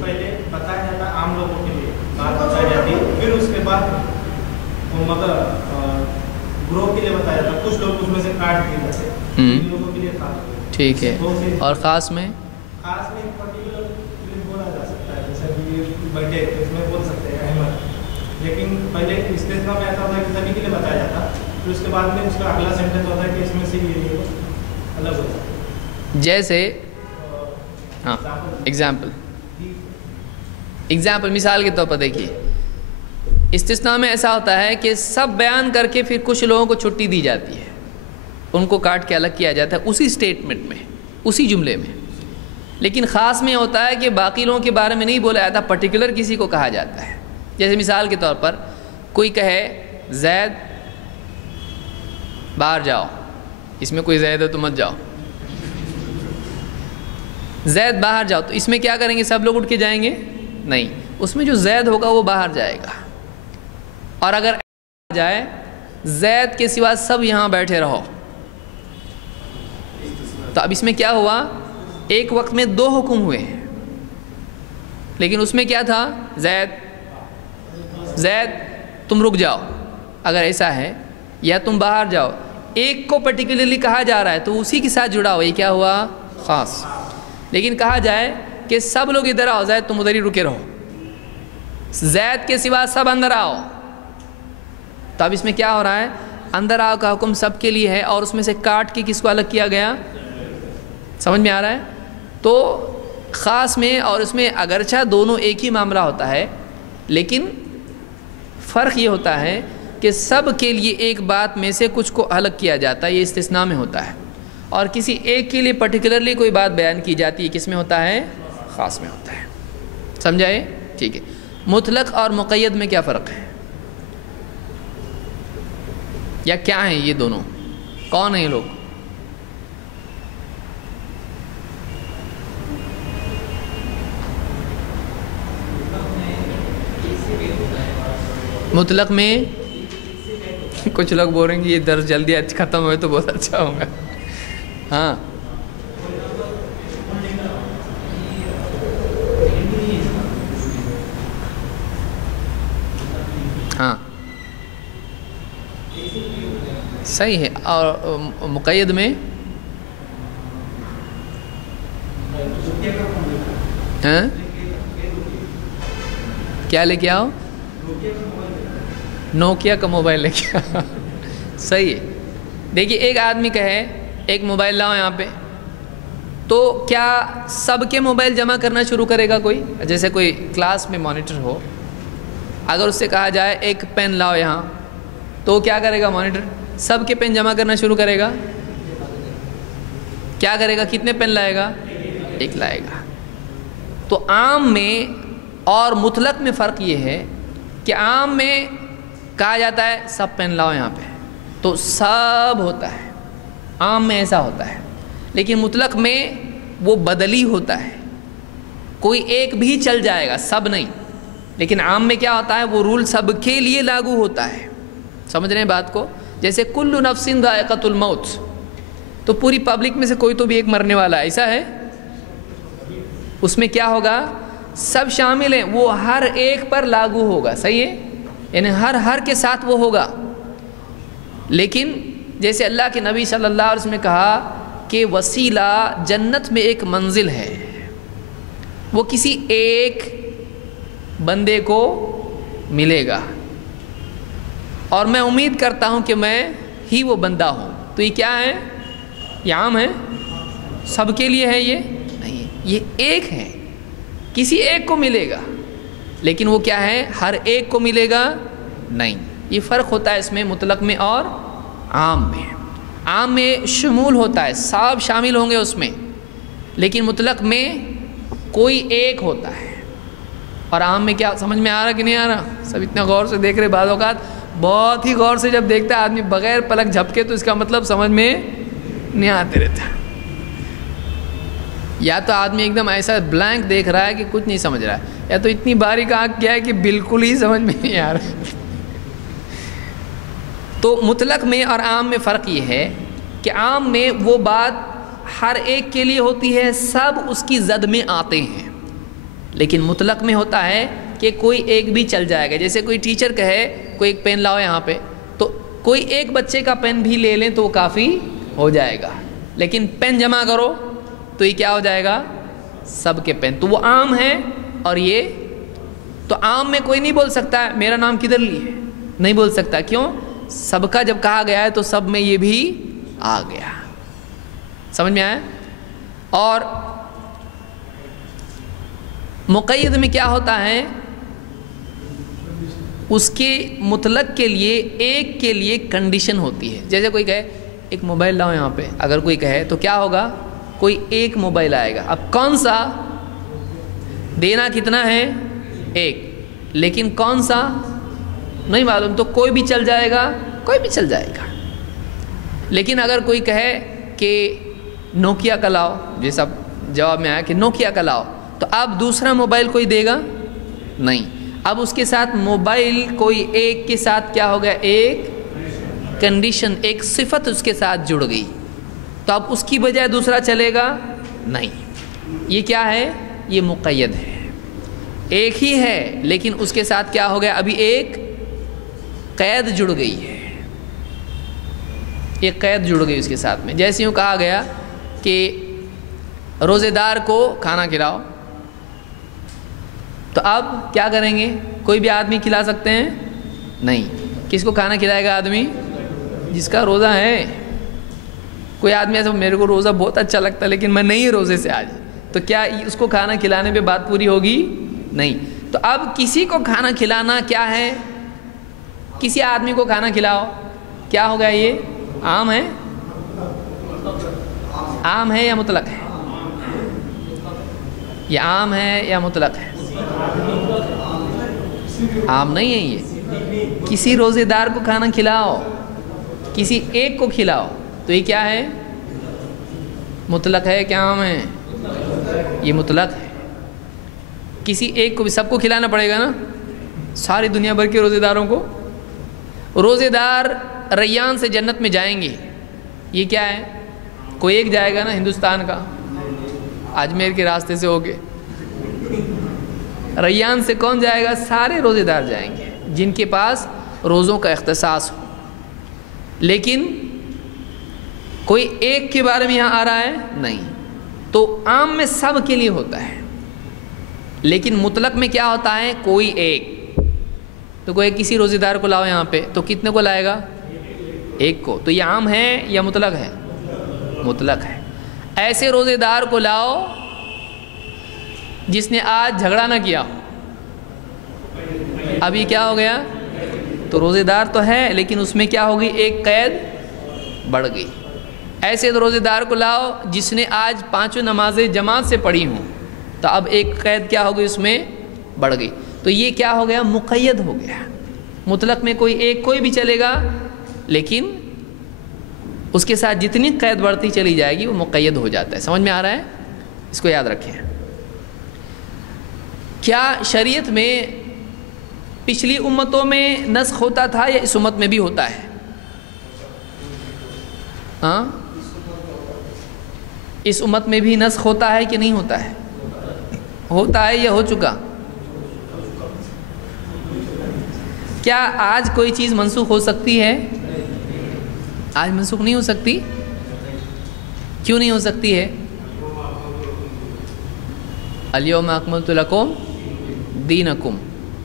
پہلے بتایا جاتا عام لوگوں کے لیے بات بتائی جاتی، پھر اس کے بعد مطلب گروہ کے لیے بتایا جاتا، کچھ لوگ اس میں سے کاٹ دیے جاتے، ان لوگوں کے لیے خاص۔ ٹھیک ہے، اور خاص میں؟ خاص میں پرٹیکولر بولا جا سکتا ہے، جیسے کہ بیٹھے اس میں بول سکتے ہیں احمد، لیکن پہلے استثناء میں ایسا ہوتا ہے کہ سبھی کے لیے بتایا جاتا، پھر اس کے بعد میں اس کا اگلا سینٹینس ہوتا ہے کہ اس میں سے یہ الگ ہوتا ہے۔ جیسے ہاں ایگزامپل مثال کے طور پر دیکھیے، استثناء میں ایسا ہوتا ہے کہ سب بیان کر کے پھر کچھ لوگوں کو چھٹی دی جاتی ہے، ان کو کاٹ کے الگ کیا جاتا ہے اسی اسٹیٹمنٹ میں، اسی جملے میں۔ لیکن خاص میں ہوتا ہے کہ باقی لوگوں کے بارے میں نہیں بولا جاتا، پرٹیکولر کسی کو کہا جاتا ہے۔ جیسے مثال کے طور پر کوئی کہے زید باہر جاؤ، اس میں کوئی زید ہے تو مت جاؤ، زید باہر جاؤ، تو اس میں کیا کریں گے؟ سب لوگ اٹھ کے جائیں گے؟ نہیں، اس میں جو زید ہوگا وہ باہر جائے گا، اور اگر جائے زید کے سوا سب یہاں بیٹھے رہو، تو اب اس میں کیا ہوا؟ ایک وقت میں 2 حکم ہوئے ہیں، لیکن اس میں کیا تھا؟ زید تم رک جاؤ اگر ایسا ہے، یا تم باہر جاؤ، ایک کو پرٹیکولرلی کہا جا رہا ہے تو اسی کے ساتھ جڑا ہوا، یہ کیا ہوا؟ خاص۔ لیکن کہا جائے کہ سب لوگ ادھر آؤ، زید تم ادھر ہی رکے رہو، زید کے سوا سب اندر آؤ، تو اب اس میں کیا ہو رہا ہے؟ اندر آؤ کا حکم سب کے لیے ہے، اور اس میں سے کاٹ کے کس کو الگ کیا گیا؟ سمجھ میں آ رہا ہے؟ تو خاص میں اور اس میں اگرچہ دونوں ایک ہی معاملہ ہوتا ہے، لیکن فرق یہ ہوتا ہے کہ سب کے لیے ایک بات میں سے کچھ کو الگ کیا جاتا ہے، یہ استثناء میں ہوتا ہے، اور کسی ایک کے لیے پرٹیکولرلی کوئی بات بیان کی جاتی ہے، کس میں ہوتا ہے؟ خاص میں ہوتا ہے۔ سمجھائے؟ ٹھیک ہے۔ مطلق اور مقید میں کیا فرق ہے، یا کیا ہیں یہ دونوں؟ کون ہیں یہ لوگ؟ مطلق میں کچھ لوگ بول رہے ہیں کہ یہ درس جلدی ختم ہوئے تو بہت اچھا ہوگا. ہاں ہاں صحیح ہے. اور مقید میں ہاں کیا لے کے آؤ؟ نوکیا کا موبائل لے کے آؤ. صحیح ہے. دیکھیے ایک آدمی کہے ایک موبائل لاؤ یہاں پہ، تو کیا سب کے موبائل جمع کرنا شروع کرے گا کوئی؟ جیسے کوئی کلاس میں مانیٹر ہو، اگر اس سے کہا جائے ایک پین لاؤ یہاں، تو کیا کرے گا مانیٹر؟ سب کے پین جمع کرنا شروع کرے گا. کیا کرے گا؟ کتنے پین لائے گا؟ ایک لائے گا. تو عام میں اور مطلق میں فرق یہ ہے کہ عام میں کہا جاتا ہے سب پین لاؤ یہاں پہ، تو سب ہوتا ہے، عام میں ایسا ہوتا ہے. لیکن مطلق میں وہ بدلی ہوتا ہے، کوئی ایک بھی چل جائے گا، سب نہیں. لیکن عام میں کیا ہوتا ہے؟ وہ رول سب کے لیے لاگو ہوتا ہے. سمجھ رہے ہیں بات کو؟ جیسے کل نفس ذائقۃ الموت، تو پوری پبلک میں سے کوئی تو بھی ایک مرنے والا ہے، ایسا ہے؟ اس میں کیا ہوگا؟ سب شامل ہیں، وہ ہر ایک پر لاگو ہوگا. صحیح ہے؟ یعنی ہر کے ساتھ وہ ہوگا. لیکن جیسے اللہ کے نبی صلی اللہ علیہ وسلم نے کہا کہ وسیلہ جنت میں ایک منزل ہے، وہ کسی ایک بندے کو ملے گا، اور میں امید کرتا ہوں کہ میں ہی وہ بندہ ہوں. تو یہ کیا ہے؟ یہ عام ہے؟ سب کے لیے ہے؟ یہ نہیں، یہ ایک ہے، کسی ایک کو ملے گا. لیکن وہ کیا ہے؟ ہر ایک کو ملے گا نہیں. یہ فرق ہوتا ہے اس میں مطلق میں اور عام میں. عام میں شمول ہوتا ہے، سب شامل ہوں گے اس میں، لیکن مطلق میں کوئی ایک ہوتا ہے. اور عام میں کیا سمجھ میں آ رہا کہ نہیں آ رہا؟ سب اتنا غور سے دیکھ رہے. بعض اوقات بہت ہی غور سے جب دیکھتا ہے آدمی بغیر پلک جھپکے تو اس کا مطلب سمجھ میں نہیں آتے رہتا. یا تو آدمی ایک دم ایسا بلینک دیکھ رہا ہے کہ کچھ نہیں سمجھ رہا ہے، یا تو اتنی باریک آنکھ کیا ہے کہ بالکل ہی سمجھ میں نہیں آ رہا. تو مطلق میں اور عام میں فرق یہ ہے کہ عام میں وہ بات ہر ایک کے لیے ہوتی ہے، سب اس کی زد میں آتے ہیں. لیکن مطلق میں ہوتا ہے کہ کوئی ایک بھی چل جائے گا. جیسے کوئی ٹیچر کہے کوئی ایک پین لاؤ یہاں پہ، تو کوئی ایک بچے کا پین بھی لے لیں تو وہ کافی ہو جائے گا. لیکن پین جمع کرو تو یہ کیا ہو جائے گا؟ سب کے پین. تو وہ عام ہے. اور یہ تو عام میں کوئی نہیں بول سکتا ہے میرا نام کدھر لیے، نہیں بول سکتا. کیوں؟ سب کا جب کہا گیا ہے تو سب میں یہ بھی آ گیا. سمجھ میں آیا؟ اور مقید میں کیا ہوتا ہے؟ اس کے مطلق کے لیے ایک کے لیے کنڈیشن ہوتی ہے. جیسے کوئی کہے ایک موبائل لاؤ یہاں پہ، اگر کوئی کہے تو کیا ہوگا؟ کوئی ایک موبائل آئے گا. اب کون سا دینا؟ کتنا ہے؟ ایک. لیکن کون سا نہیں معلوم، تو کوئی بھی چل جائے گا، کوئی بھی چل جائے گا. لیکن اگر کوئی کہے کہ نوکیا کا لاؤ، جیسا جواب میں آیا کہ نوکیا کا لاؤ، تو اب دوسرا موبائل کوئی دے گا نہیں. اب اس کے ساتھ موبائل کوئی ایک کے ساتھ کیا ہو گیا؟ ایک کنڈیشن، ایک صفت اس کے ساتھ جڑ گئی. تو اب اس کی بجائے دوسرا چلے گا نہیں. یہ کیا ہے؟ یہ مقید ہے. ایک ہی ہے لیکن اس کے ساتھ کیا ہو گیا؟ ابھی ایک قید جڑ گئی ہے. ایک قید جڑ گئی اس کے ساتھ میں. جیسے یوں کہا گیا کہ روزے دار کو کھانا کھلاؤ، تو اب کیا کریں گے؟ کوئی بھی آدمی کھلا سکتے ہیں؟ نہیں. کس کو کھانا کھلائے گا آدمی؟ جس کا روزہ ہے. کوئی آدمی ایسا میرے کو روزہ بہت اچھا لگتا ہے لیکن میں نہیں روزے سے آج، تو کیا اس کو کھانا کھلانے پہ بات پوری ہوگی؟ نہیں. تو اب کسی کو کھانا کھلانا کیا ہے؟ کسی آدمی کو کھانا کھلاؤ، کیا ہوگا؟ یہ عام ہے؟ عام ہے یا مطلق ہے؟ یہ عام ہے یا مطلق ہے؟ عام نہیں ہے. یہ کسی روزے دار کو کھانا کھلاؤ، کسی ایک کو کھلاؤ، تو یہ کیا ہے؟ مطلق ہے کیا عام ہے؟ یہ مطلق ہے. کسی ایک کو بھی، سب کو کھلانا پڑے گا نا، ساری دنیا بھر کے روزے داروں کو. روزے دار ریان سے جنت میں جائیں گے، یہ کیا ہے؟ کوئی ایک جائے گا نا ہندوستان کا، اجمیر کے راستے سے ہوگے۔ ریان سے کون جائے گا؟ سارے روزے دار جائیں گے جن کے پاس روزوں کا اختصاص ہو۔ لیکن کوئی ایک کے بارے میں یہاں آ رہا ہے نہیں، تو عام میں سب کے لیے ہوتا ہے، لیکن مطلق میں کیا ہوتا ہے؟ کوئی ایک۔ تو کوئی کسی روزے دار کو لاؤ یہاں پہ، تو کتنے کو لائے گا؟ ایک کو۔ تو یہ عام ہے یا مطلق ہے؟ مطلق ہے۔ ایسے روزے دار کو لاؤ جس نے آج جھگڑا نہ کیا ہو، ابھی کیا ہو گیا؟ تو روزے دار تو ہے لیکن اس میں کیا ہوگی؟ ایک قید بڑھ گئی۔ ایسے روزے دار کو لاؤ جس نے آج 5 نمازیں جماعت سے پڑھی ہوں، تو اب ایک قید کیا ہوگی؟ اس میں بڑھ گئی۔ تو یہ کیا ہو گیا؟ مقید ہو گیا۔ مطلق میں کوئی ایک کوئی بھی چلے گا، لیکن اس کے ساتھ جتنی قید بڑھتی چلی جائے گی وہ مقید ہو جاتا ہے۔ سمجھ میں آ رہا ہے؟ اس کو یاد رکھیں۔ کیا شریعت میں پچھلی امتوں میں نسخ ہوتا تھا یا اس امت میں بھی ہوتا ہے؟ ہاں، اس امت میں بھی نسخ ہوتا ہے کہ نہیں ہوتا ہے؟ ہوتا ہے یا ہو چکا؟ کیا آج کوئی چیز منسوخ ہو سکتی ہے؟ آج منسوخ نہیں ہو سکتی۔ کیوں نہیں ہو سکتی ہے؟ الیوم اکملت لکم دینکم،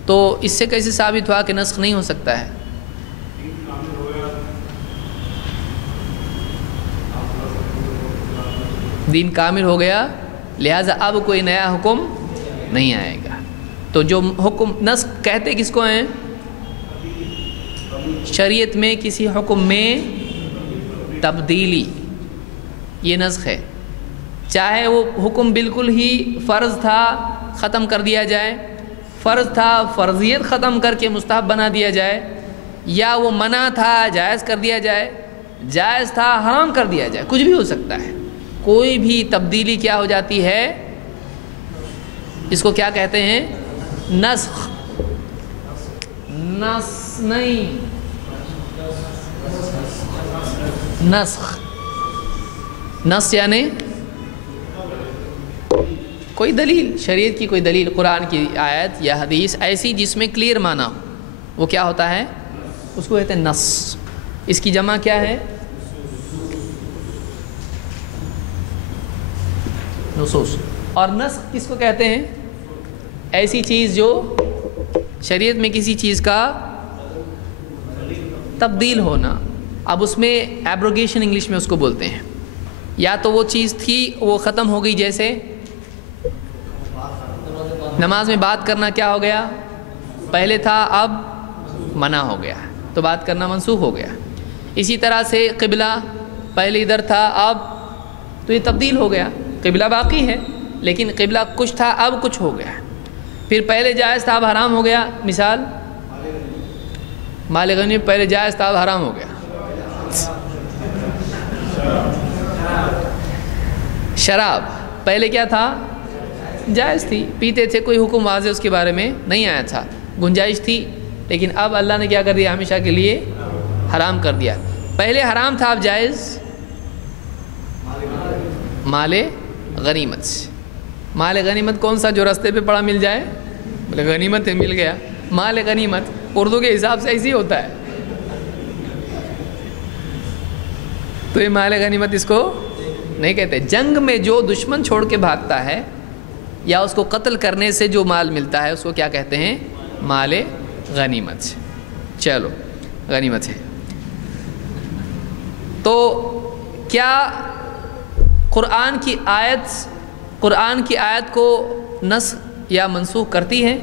تو اس سے کیسے ثابت ہوا کہ نسخ نہیں ہو سکتا ہے؟ دین کامل ہو گیا، لہٰذا اب کوئی نیا حکم نہیں آئے گا۔ تو جو حکم نسخ کہتے کس کو ہیں؟ شریعت میں کسی حکم میں تبدیلی، یہ نسخ ہے۔ چاہے وہ حکم بالکل ہی فرض تھا ختم کر دیا جائے، فرض تھا فرضیت ختم کر کے مستحب بنا دیا جائے، یا وہ منع تھا جائز کر دیا جائے، جائز تھا حرام کر دیا جائے، کچھ بھی ہو سکتا ہے۔ کوئی بھی تبدیلی کیا ہو جاتی ہے؟ اس کو کیا کہتے ہیں؟ نسخ۔ نسخ نہیں، نسخ۔ نسخ یعنی کوئی دلیل، شریعت کی کوئی دلیل، قرآن کی آیت یا حدیث ایسی جس میں کلیئر معنی ہو، وہ کیا ہوتا ہے؟ اس کو کہتے ہیں نص۔ اس کی جمع کیا ہے؟ نصوص۔ اور نسخ کس کو کہتے ہیں؟ ایسی چیز جو شریعت میں کسی چیز کا تبدیل ہونا، اب اس میں ایبروگیشن انگلش میں اس کو بولتے ہیں۔ یا تو وہ چیز تھی وہ ختم ہو گئی، جیسے نماز میں بات کرنا کیا ہو گیا؟ پہلے تھا اب منع ہو گیا، تو بات کرنا منسوخ ہو گیا۔ اسی طرح سے قبلہ پہلے ادھر تھا اب تو یہ تبدیل ہو گیا، قبلہ باقی ہے لیکن قبلہ کچھ تھا اب کچھ ہو گیا۔ پھر پہلے جائز تھا اب حرام ہو گیا، مثال مال غنیمت پہلے جائز تھا اب حرام ہو گیا۔ شراب پہلے کیا تھا؟ جائز تھی، پیتے تھے، کوئی حکم واضح اس کے بارے میں نہیں آیا تھا، گنجائش تھی، لیکن اب اللہ نے کیا کر دیا؟ ہمیشہ کے لیے حرام کر دیا۔ پہلے حرام تھا اب جائز، مال غنیمت سے۔ مال غنیمت کون سا؟ جو راستے پہ پڑا مل جائے، بولے غنیمت ہے، مل گیا مال غنیمت۔ اردو کے حساب سے ایسے ہی ہوتا ہے، تو یہ مال غنیمت اس کو نہیں کہتے۔ جنگ میں جو دشمن چھوڑ کے بھاگتا ہے یا اس کو قتل کرنے سے جو مال ملتا ہے اس کو کیا کہتے ہیں؟ مال غنیمت۔ چلو غنیمت ہے۔ تو کیا قرآن کی آیت کو نسخ یا منسوخ کرتی ہے؟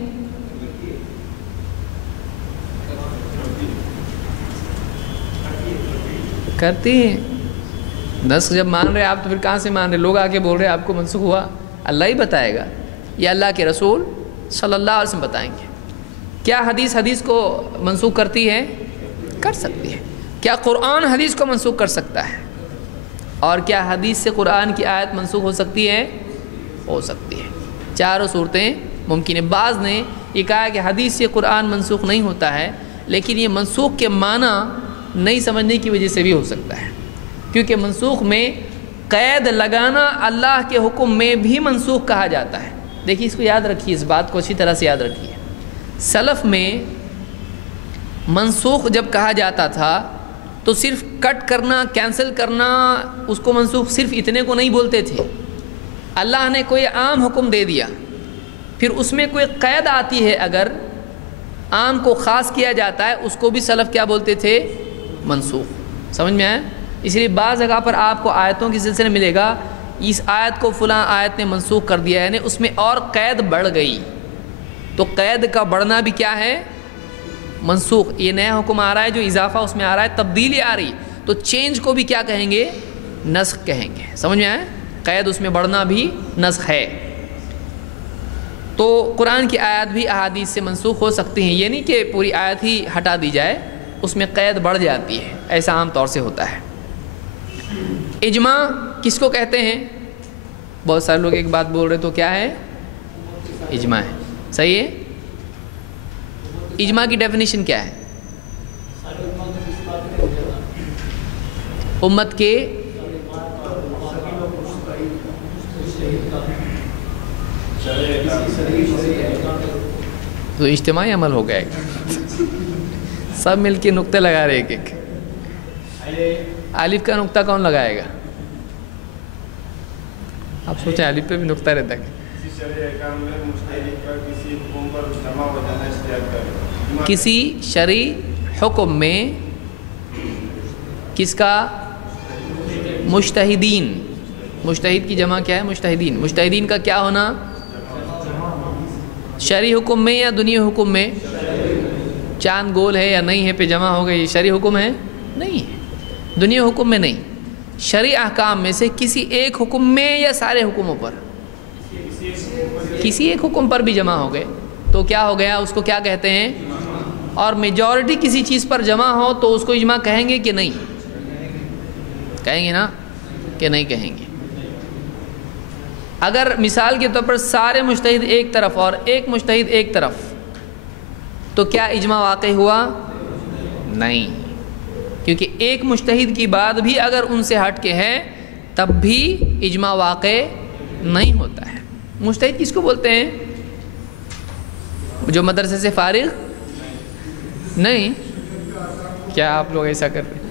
کرتی ہے۔ نسخ جب مان رہے آپ تو پھر کہاں سے مان رہے؟ لوگ آ کے بول رہے آپ کو منسوخ ہوا، اللہ ہی بتائے گا یا اللہ کے رسول صلی اللہ علیہ وسلم بتائیں گے۔ کیا حدیث کو منسوخ کرتی ہے؟ کر سکتی ہے۔ کیا قرآن حدیث کو منسوخ کر سکتا ہے؟ اور کیا حدیث سے قرآن کی آیت منسوخ ہو سکتی ہے؟ ہو سکتی ہے۔ چاروں صورتیں ممکن ہے۔ بعض نے یہ کہا کہ حدیث سے قرآن منسوخ نہیں ہوتا ہے، لیکن یہ منسوخ کے معنی نہیں سمجھنے کی وجہ سے بھی ہو سکتا ہے، کیونکہ منسوخ میں قید لگانا اللہ کے حکم میں بھی منسوخ کہا جاتا ہے۔ دیکھیے اس کو یاد رکھیے، اس بات کو اچھی طرح سے یاد رکھیے۔ سلف میں منسوخ جب کہا جاتا تھا تو صرف کٹ کرنا، کینسل کرنا، اس کو منسوخ صرف اتنے کو نہیں بولتے تھے۔ اللہ نے کوئی عام حکم دے دیا، پھر اس میں کوئی قید آتی ہے، اگر عام کو خاص کیا جاتا ہے، اس کو بھی سلف کیا بولتے تھے؟ منسوخ۔ سمجھ میں آیا؟ اس لیے بعض جگہ پر آپ کو آیتوں کے سلسلے میں ملے گا اس آیت کو فلاں آیت نے منسوخ کر دیا، یعنی اس میں اور قید بڑھ گئی، تو قید کا بڑھنا بھی کیا ہے؟ منسوخ۔ یہ نیا حکم آ رہا ہے، جو اضافہ اس میں آ رہا ہے، تبدیلی آ رہی، تو چینج کو بھی کیا کہیں گے؟ نسخ کہیں گے۔ سمجھ میں آئے؟ قید اس میں بڑھنا بھی نسخ ہے۔ تو قرآن کی آیات بھی احادیث سے منسوخ ہو سکتی ہیں، یہ نہیں کہ پوری آیت ہی ہٹا دی جائے، اس میں قید بڑھ جاتی ہے، ایسا عام طور سے ہوتا ہے۔ اجماع کس کو کہتے ہیں؟ بہت سارے لوگ ایک بات بول رہے تو کیا ہے؟ اجماع ہے، صحیح ہے؟ اجماع کی ڈیفینیشن کیا ہے؟ امت کے تو اجتماعی عمل ہو گیا ہے، سب مل کے نقطے لگا رہے ایک الف کا نقطہ کون لگائے گا؟ آپ سوچیں الف پہ بھی نقطہ رہتا ہے۔ کسی شرعی حکم میں کس کا؟ مجتہدین۔ مجتہد کی جمع کیا ہے؟ مجتہدین۔ مجتہدین کا کیا ہونا؟ شرعی حکم میں یا دنیا حکم میں؟ چاند گول ہے یا نہیں ہے پہ جمع ہو گئی، شرعی حکم ہے؟ نہیں ہے، دنیا حکم میں نہیں، شرعی احکام میں سے کسی ایک حکم میں یا سارے حکموں پر؟ کسی ایک حکم پر بھی جمع ہو گئے تو کیا ہو گیا؟ اس کو کیا کہتے ہیں؟ اور میجورٹی کسی چیز پر جمع ہو تو اس کو اجماع کہیں گے کہ نہیں؟ کہیں گے نا کہ نہیں کہیں گے۔ اگر مثال کے طور پر سارے مجتہد ایک طرف اور ایک مجتہد ایک طرف، تو کیا اجماع واقع ہوا؟ نہیں، کیونکہ ایک مجتہد کی بات بھی اگر ان سے ہٹ کے ہے تب بھی اجماع واقع نہیں ہوتا ہے۔ مجتہد کس کو بولتے ہیں؟ جو مدرسے سے فارغ نہیں؟ کیا آپ لوگ ایسا کر رہے ہیں؟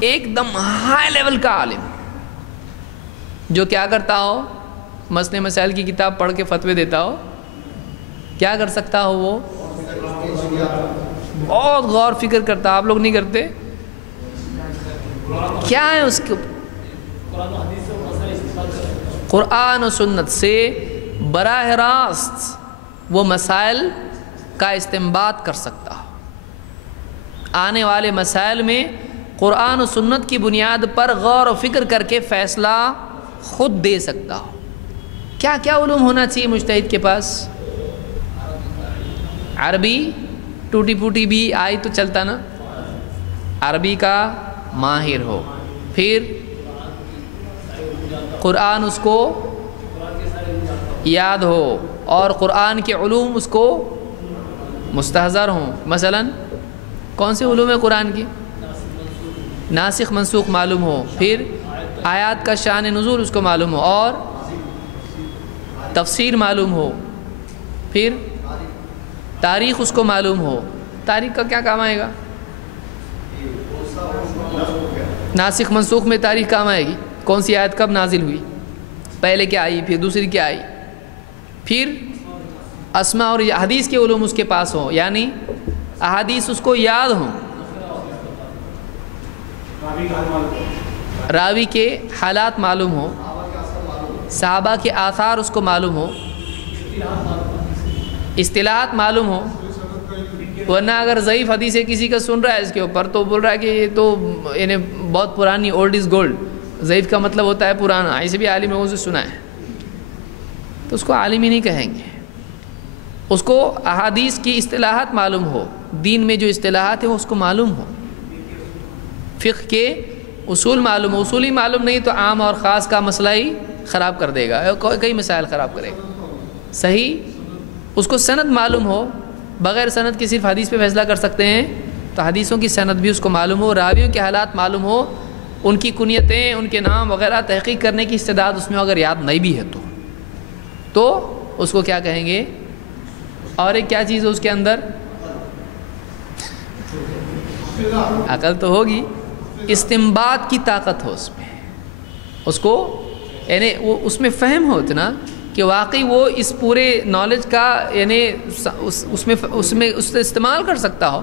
ایک دم ہائی لیول کا عالم جو کیا کرتا ہو؟ مسئلے مسائل کی کتاب پڑھ کے فتوے دیتا ہو، کیا کر سکتا ہو؟ وہ بہت غور فکر کرتا، آپ لوگ نہیں کرتے؟ کیا ہے اس کے؟ قرآن و سنت سے براہ راست وہ مسائل کا استنباط کر سکتا ہو، آنے والے مسائل میں قرآن و سنت کی بنیاد پر غور و فکر کر کے فیصلہ خود دے سکتا ہو۔ کیا کیا علوم ہونا چاہیے مجتہد کے پاس؟ عربی ٹوٹی پھوٹی بھی آئی تو چلتا نا، عربی کا ماہر ہو، پھر قرآن اس کو یاد ہو، اور قرآن کے علوم اس کو مستحضر ہوں۔ مثلا کون سے علوم ہے قرآن کی؟ ناسخ منسوخ معلوم ہو، پھر آیات کا شان نزول اس کو معلوم ہو، اور تفسیر معلوم ہو، پھر تاریخ اس کو معلوم ہو۔ تاریخ کا کیا کام آئے گا؟ ناسخ منسوخ میں تاریخ کام آئے گی، کون سی آیت کب نازل ہوئی، پہلے کیا آئی، پھر دوسری کیا آئی، پھر اسماء اور حدیث کے علوم اس کے پاس ہوں، یعنی احادیث اس کو یاد ہوں، راوی کے حالات معلوم ہوں، صحابہ کے آثار اس کو معلوم ہو، اصطلاحات معلوم ہو۔ ورنہ اگر ضعیف حدیث کسی کا سن رہا ہے اس کے اوپر تو بول رہا ہے کہ یہ تو یعنی بہت پرانی، اولڈ از گولڈ، ضعیف کا مطلب ہوتا ہے پرانا، ایسے بھی عالم لوگوں سے سنا ہے، تو اس کو عالم ہی نہیں کہیں گے۔ اس کو احادیث کی اصطلاحات معلوم ہو، دین میں جو اصطلاحات ہیں وہ اس کو معلوم ہو، فقہ کے اصول معلوم ہو۔ اصولی معلوم نہیں تو عام اور خاص کا مسئلہ ہی خراب کر دے گا، کئی مسائل خراب کرے گا۔ صحیح اس کو سند معلوم ہو، بغیر سند کے صرف حدیث پہ فیصلہ کر سکتے ہیں، تو حدیثوں کی سند بھی اس کو معلوم ہو، راویوں کے حالات معلوم ہو، ان کی کنیتیں، ان کے نام وغیرہ تحقیق کرنے کی استعداد اس میں اگر یاد نہیں بھی ہے تو اس کو کیا کہیں گے؟ اور ایک کیا چیز ہے اس کے اندر؟ عقل تو ہوگی، استنباط کی طاقت ہو اس میں، اس کو یعنی وہ اس میں فہم ہو اتنا کہ واقعی وہ اس پورے نالج کا یعنی اس میں استعمال کر سکتا ہو.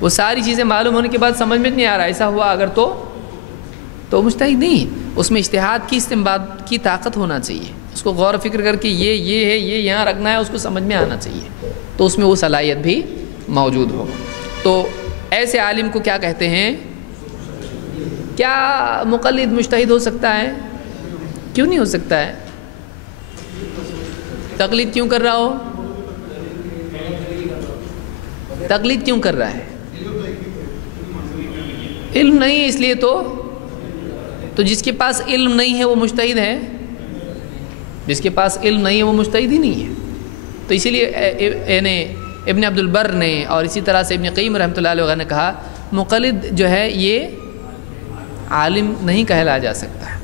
وہ ساری چیزیں معلوم ہونے کے بعد سمجھ میں نہیں آ رہا ایسا ہوا اگر تو مجتہد نہیں. اس میں اجتہاد کی استنباط کی طاقت ہونا چاہیے، اس کو غور و فکر کر کے یہ ہے، یہ یہاں رکھنا ہے، اس کو سمجھ میں آنا چاہیے، تو اس میں وہ صلاحیت بھی موجود ہو. تو ایسے عالم کو کیا کہتے ہیں؟ کیا مقلد مجتہد ہو سکتا ہے؟ کیوں نہیں ہو سکتا ہے؟ تقلید کیوں کر رہا ہو؟ تقلید کیوں کر رہا ہے؟ علم نہیں، اس لیے تو جس کے پاس علم نہیں ہے وہ مجتہد ہے؟ جس کے پاس علم نہیں ہے وہ مجتہد ہی نہیں ہے. تو اسی لیے ابن عبد البر نے اور اسی طرح سے ابن قیم رحمۃ اللہ علیہ نے کہا مقلد جو ہے یہ عالم نہیں کہلا جا سکتا ہے.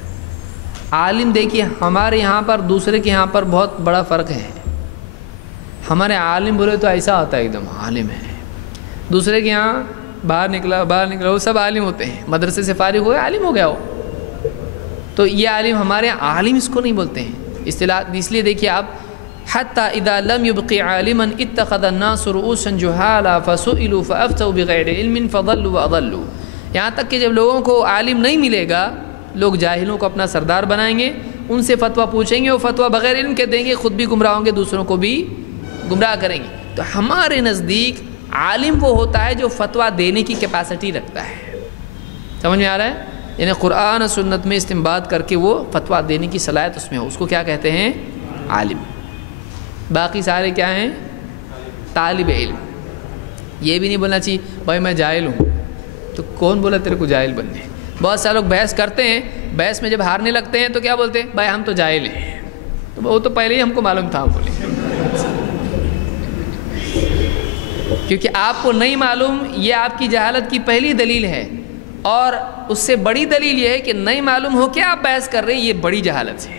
عالم دیکھیے ہمارے یہاں پر دوسرے کے یہاں پر بہت بڑا فرق ہے. ہمارے عالم بولے تو ایسا ہوتا ہے ایک دم عالم ہے، دوسرے کے یہاں باہر نکلا وہ سب عالم ہوتے ہیں، مدرسے سے فارغ ہوئے عالم ہو گیا ہو. تو یہ عالم، ہمارے عالم اس کو نہیں بولتے ہیں اصطلاح. اس لیے دیکھیے آپ حتی اذا لم يبق عالما اتخذ الناس رؤوسا جهالا فسئلوا فافتوا بغیر علم فضلوا واضلوا. یہاں تک کہ جب لوگوں کو عالم نہیں ملے گا، لوگ جاہلوں کو اپنا سردار بنائیں گے، ان سے فتویٰ پوچھیں گے، وہ فتویٰ بغیر علم کے دیں گے، خود بھی گمراہ ہوں گے، دوسروں کو بھی گمراہ کریں گے. تو ہمارے نزدیک عالم وہ ہوتا ہے جو فتویٰ دینے کی کیپیسٹی رکھتا ہے. سمجھ میں آ رہا ہے؟ یعنی قرآن و سنت میں استنباط کر کے وہ فتویٰ دینے کی صلاحیت اس میں ہو، اس کو کیا کہتے ہیں؟ عالم. باقی سارے کیا ہیں؟ طالب علم. یہ بھی نہیں بولنا چاہیے بھائی میں جاہل ہوں. تو کون بولا تیرے کو جاہل بننے؟ بہت سارے لوگ بحث کرتے ہیں، بحث میں جب ہارنے لگتے ہیں تو کیا بولتے ہیں؟ بھائی ہم تو جاہل ہیں. تو وہ تو پہلے ہی ہم کو معلوم تھا، بولے کیونکہ آپ کو نہیں معلوم، یہ آپ کی جہالت کی پہلی دلیل ہے. اور اس سے بڑی دلیل یہ ہے کہ نہیں معلوم ہو کہ آپ بحث کر رہے ہیں، یہ بڑی جہالت ہے.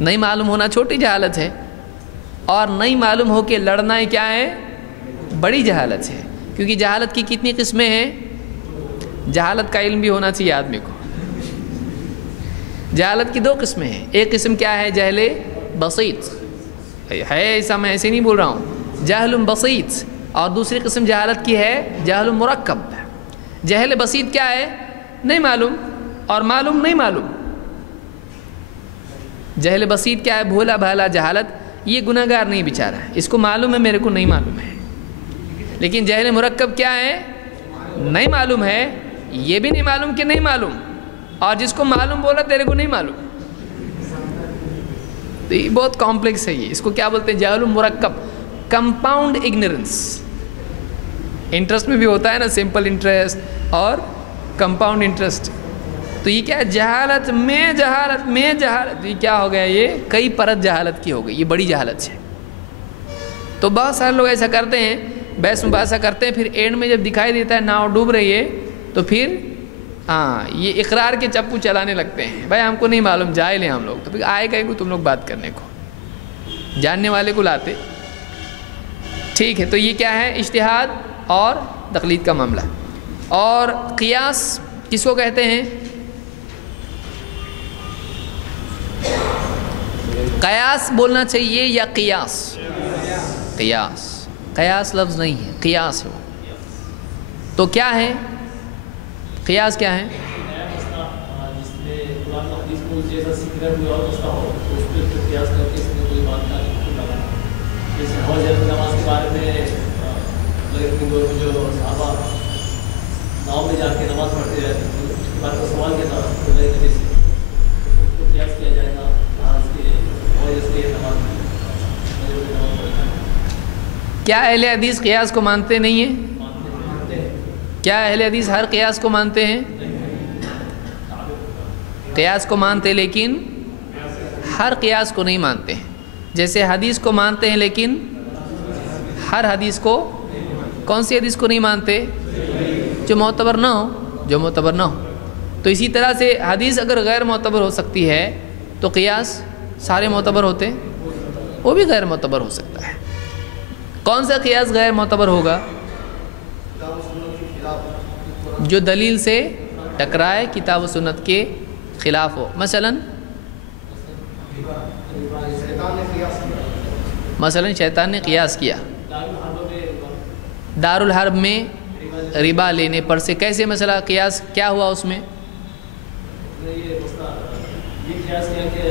نہیں معلوم ہونا چھوٹی جہالت ہے، اور نہیں معلوم ہو کہ لڑنا کیا ہے؟ بڑی جہالت ہے. کیونکہ جہالت کی کتنی قسمیں ہیں؟ جہالت کا علم بھی ہونا چاہیے آدمی کو. جہالت کی 2 قسمیں ہیں. ایک قسم کیا ہے؟ جہل بسیط ہے، ایسا میں ایسے نہیں بول رہا ہوں، جہل بسیط. اور دوسری قسم جہالت کی ہے جہل مرکب. جہل بسیط کیا ہے؟ نہیں معلوم اور معلوم نہیں معلوم. جہل بسیط کیا ہے؟ بھولا بھالا جہالت، یہ گناہ گار نہیں بیچارہ، اس کو معلوم ہے، میرے کو نہیں معلوم ہے. لیکن جہل مرکب کیا ہے؟ نہیں معلوم ہے، یہ بھی نہیں معلوم کہ نہیں معلوم، اور جس کو معلوم بولا تیرے کو نہیں معلوم. تو یہ بہت کمپلیکس ہے. یہ اس کو کیا بولتے ہیں؟ جہل مرکب، کمپاؤنڈ اگنورنس. انٹرسٹ میں بھی ہوتا ہے نا، سمپل انٹرسٹ اور کمپاؤنڈ انٹرسٹ. تو یہ کیا ہے؟ جہالت میں جہالت یہ کیا ہو گیا؟ یہ کئی پرت جہالت کی ہو گئی، یہ بڑی جہالت ہے. تو بہت سارے لوگ ایسا کرتے ہیں، بحث مباحثہ کرتے ہیں، پھر اینڈ میں جب دکھائی دیتا ہے ناؤ ڈوب رہی ہے تو پھر یہ اقرار کے چپو چلانے لگتے ہیں. بھائی ہم کو نہیں معلوم، جاہل ہیں ہم لوگ. تو پھر آئے گئے کو تم لوگ بات کرنے کو، جاننے والے کو لاتے. ٹھیک ہے، تو یہ کیا ہے؟ اجتہاد اور تقلید کا معاملہ. اور قیاس کس کو کہتے ہیں؟ قیاس بولنا چاہیے یا قیاس؟ قیاس لفظ نہیں ہے، قیاس ہے وہ. تو کیا ہے قیاس؟ کیا ہے؟ کیا اہل حدیث قیاس کو مانتے نہیں ہیں؟ کیا اہل حدیث ہر قیاس کو مانتے ہیں؟ قیاس کو مانتے، لیکن ہر قیاس کو نہیں مانتے ہیں. جیسے حدیث کو مانتے ہیں لیکن ہر حدیث کو، کون سی حدیث کو نہیں مانتے؟ جو معتبر نہ ہو، تو اسی طرح سے حدیث اگر غیر معتبر ہو سکتی ہے تو قیاس سارے معتبر ہوتے، وہ بھی غیر معتبر ہو سکتا ہے۔ کون سا قیاس غیر معتبر ہوگا؟ جو دلیل سے ٹکرائے، کتاب و سنت کے خلاف ہو۔ مثلا شیطان نے قیاس کیا دار الحرب میں ربا لینے پر سے، کیسے مسئلہ قیاس کیا ہوا اس میں؟ یہ قیاس کیا کہ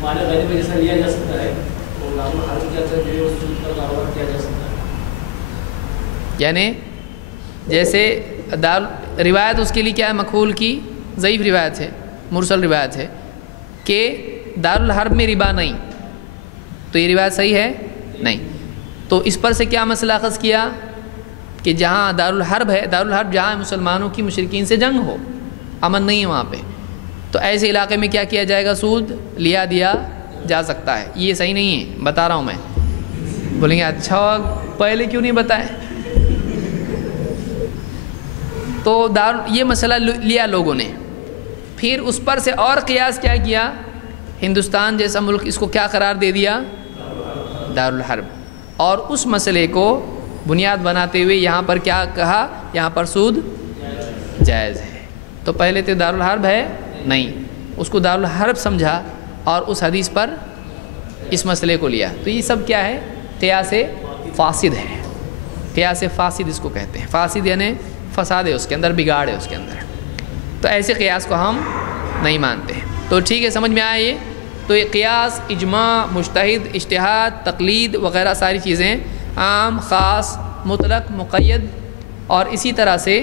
مال غیب میں جیسا لیا جا سکتا ہے اور دار الحرب کیا ہے جو سود کا کاروبار کیا جا سکتا ہے، یعنی جیسے روایت اس کے لیے کیا ہے؟ مقبول کی ضعیف روایت ہے، مرسل روایت ہے کہ دار الحرب میں ربا نہیں، تو یہ روایت صحیح ہے نہیں، تو اس پر سے کیا مسئلہ اخذ کیا کہ جہاں دار الحرب ہے، دار الحرب جہاں مسلمانوں کی مشرکین سے جنگ ہو، امن نہیں ہے وہاں پہ، تو ایسے علاقے میں کیا کیا جائے گا؟ سود لیا دیا جا سکتا ہے۔ یہ صحیح نہیں ہے، بتا رہا ہوں میں۔ بولیں گے اچھا پہلے کیوں نہیں بتائے؟ تو یہ مسئلہ لیا لوگوں نے، پھر اس پر سے اور قیاس کیا کیا؟ ہندوستان جیسا ملک اس کو کیا قرار دے دیا؟ دار الحرب، اور اس مسئلے کو بنیاد بناتے ہوئے یہاں پر کیا کہا؟ یہاں پر سود جائز ہے۔ تو پہلے تو دار الحرب ہے نہیں، اس کو دار الحرب سمجھا اور اس حدیث پر اس مسئلے کو لیا، تو یہ سب کیا ہے؟ قیاس فاسد ہے۔ قیاس فاسد اس کو کہتے ہیں، فاسد یعنی فساد ہے اس کے اندر، بگاڑ ہے اس کے اندر، تو ایسے قیاس کو ہم نہیں مانتے۔ تو ٹھیک ہے، سمجھ میں آیا یہ؟ تو یہ قیاس، اجماع، مجتہد، اجتہاد، تقلید وغیرہ ساری چیزیں عام، خاص، مطلق، مقید، اور اسی طرح سے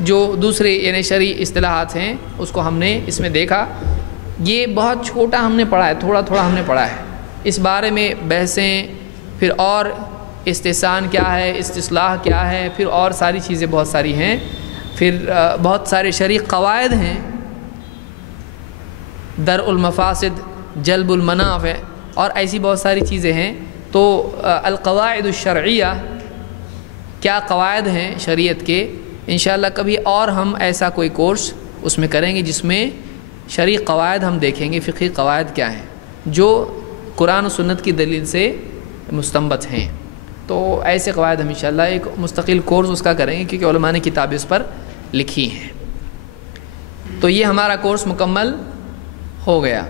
جو دوسرے یعنی شرعی اصطلاحات ہیں اس کو ہم نے اس میں دیکھا۔ یہ بہت چھوٹا ہم نے پڑھا ہے، تھوڑا تھوڑا ہم نے پڑھا ہے، اس بارے میں بحثیں، پھر اور استحسان کیا ہے، استصلاح کیا ہے، پھر اور ساری چیزیں بہت ساری ہیں، پھر بہت سارے شرعی قواعد ہیں، درء المفاسد، جلب المنافع، اور ایسی بہت ساری چیزیں ہیں۔ تو القواعد الشرعیہ، کیا قواعد ہیں شریعت کے، انشاءاللہ کبھی اور ہم ایسا کوئی کورس اس میں کریں گے جس میں شرعی قواعد ہم دیکھیں گے، فقہی قواعد کیا ہیں جو قرآن و سنت کی دلیل سے مستنبط ہیں۔ تو ایسے قواعد ہم انشاءاللہ ایک مستقل کورس اس کا کریں گے، کیونکہ علماء نے کتابیں اس پر لکھی ہیں۔ تو یہ ہمارا کورس مکمل ہو گیا۔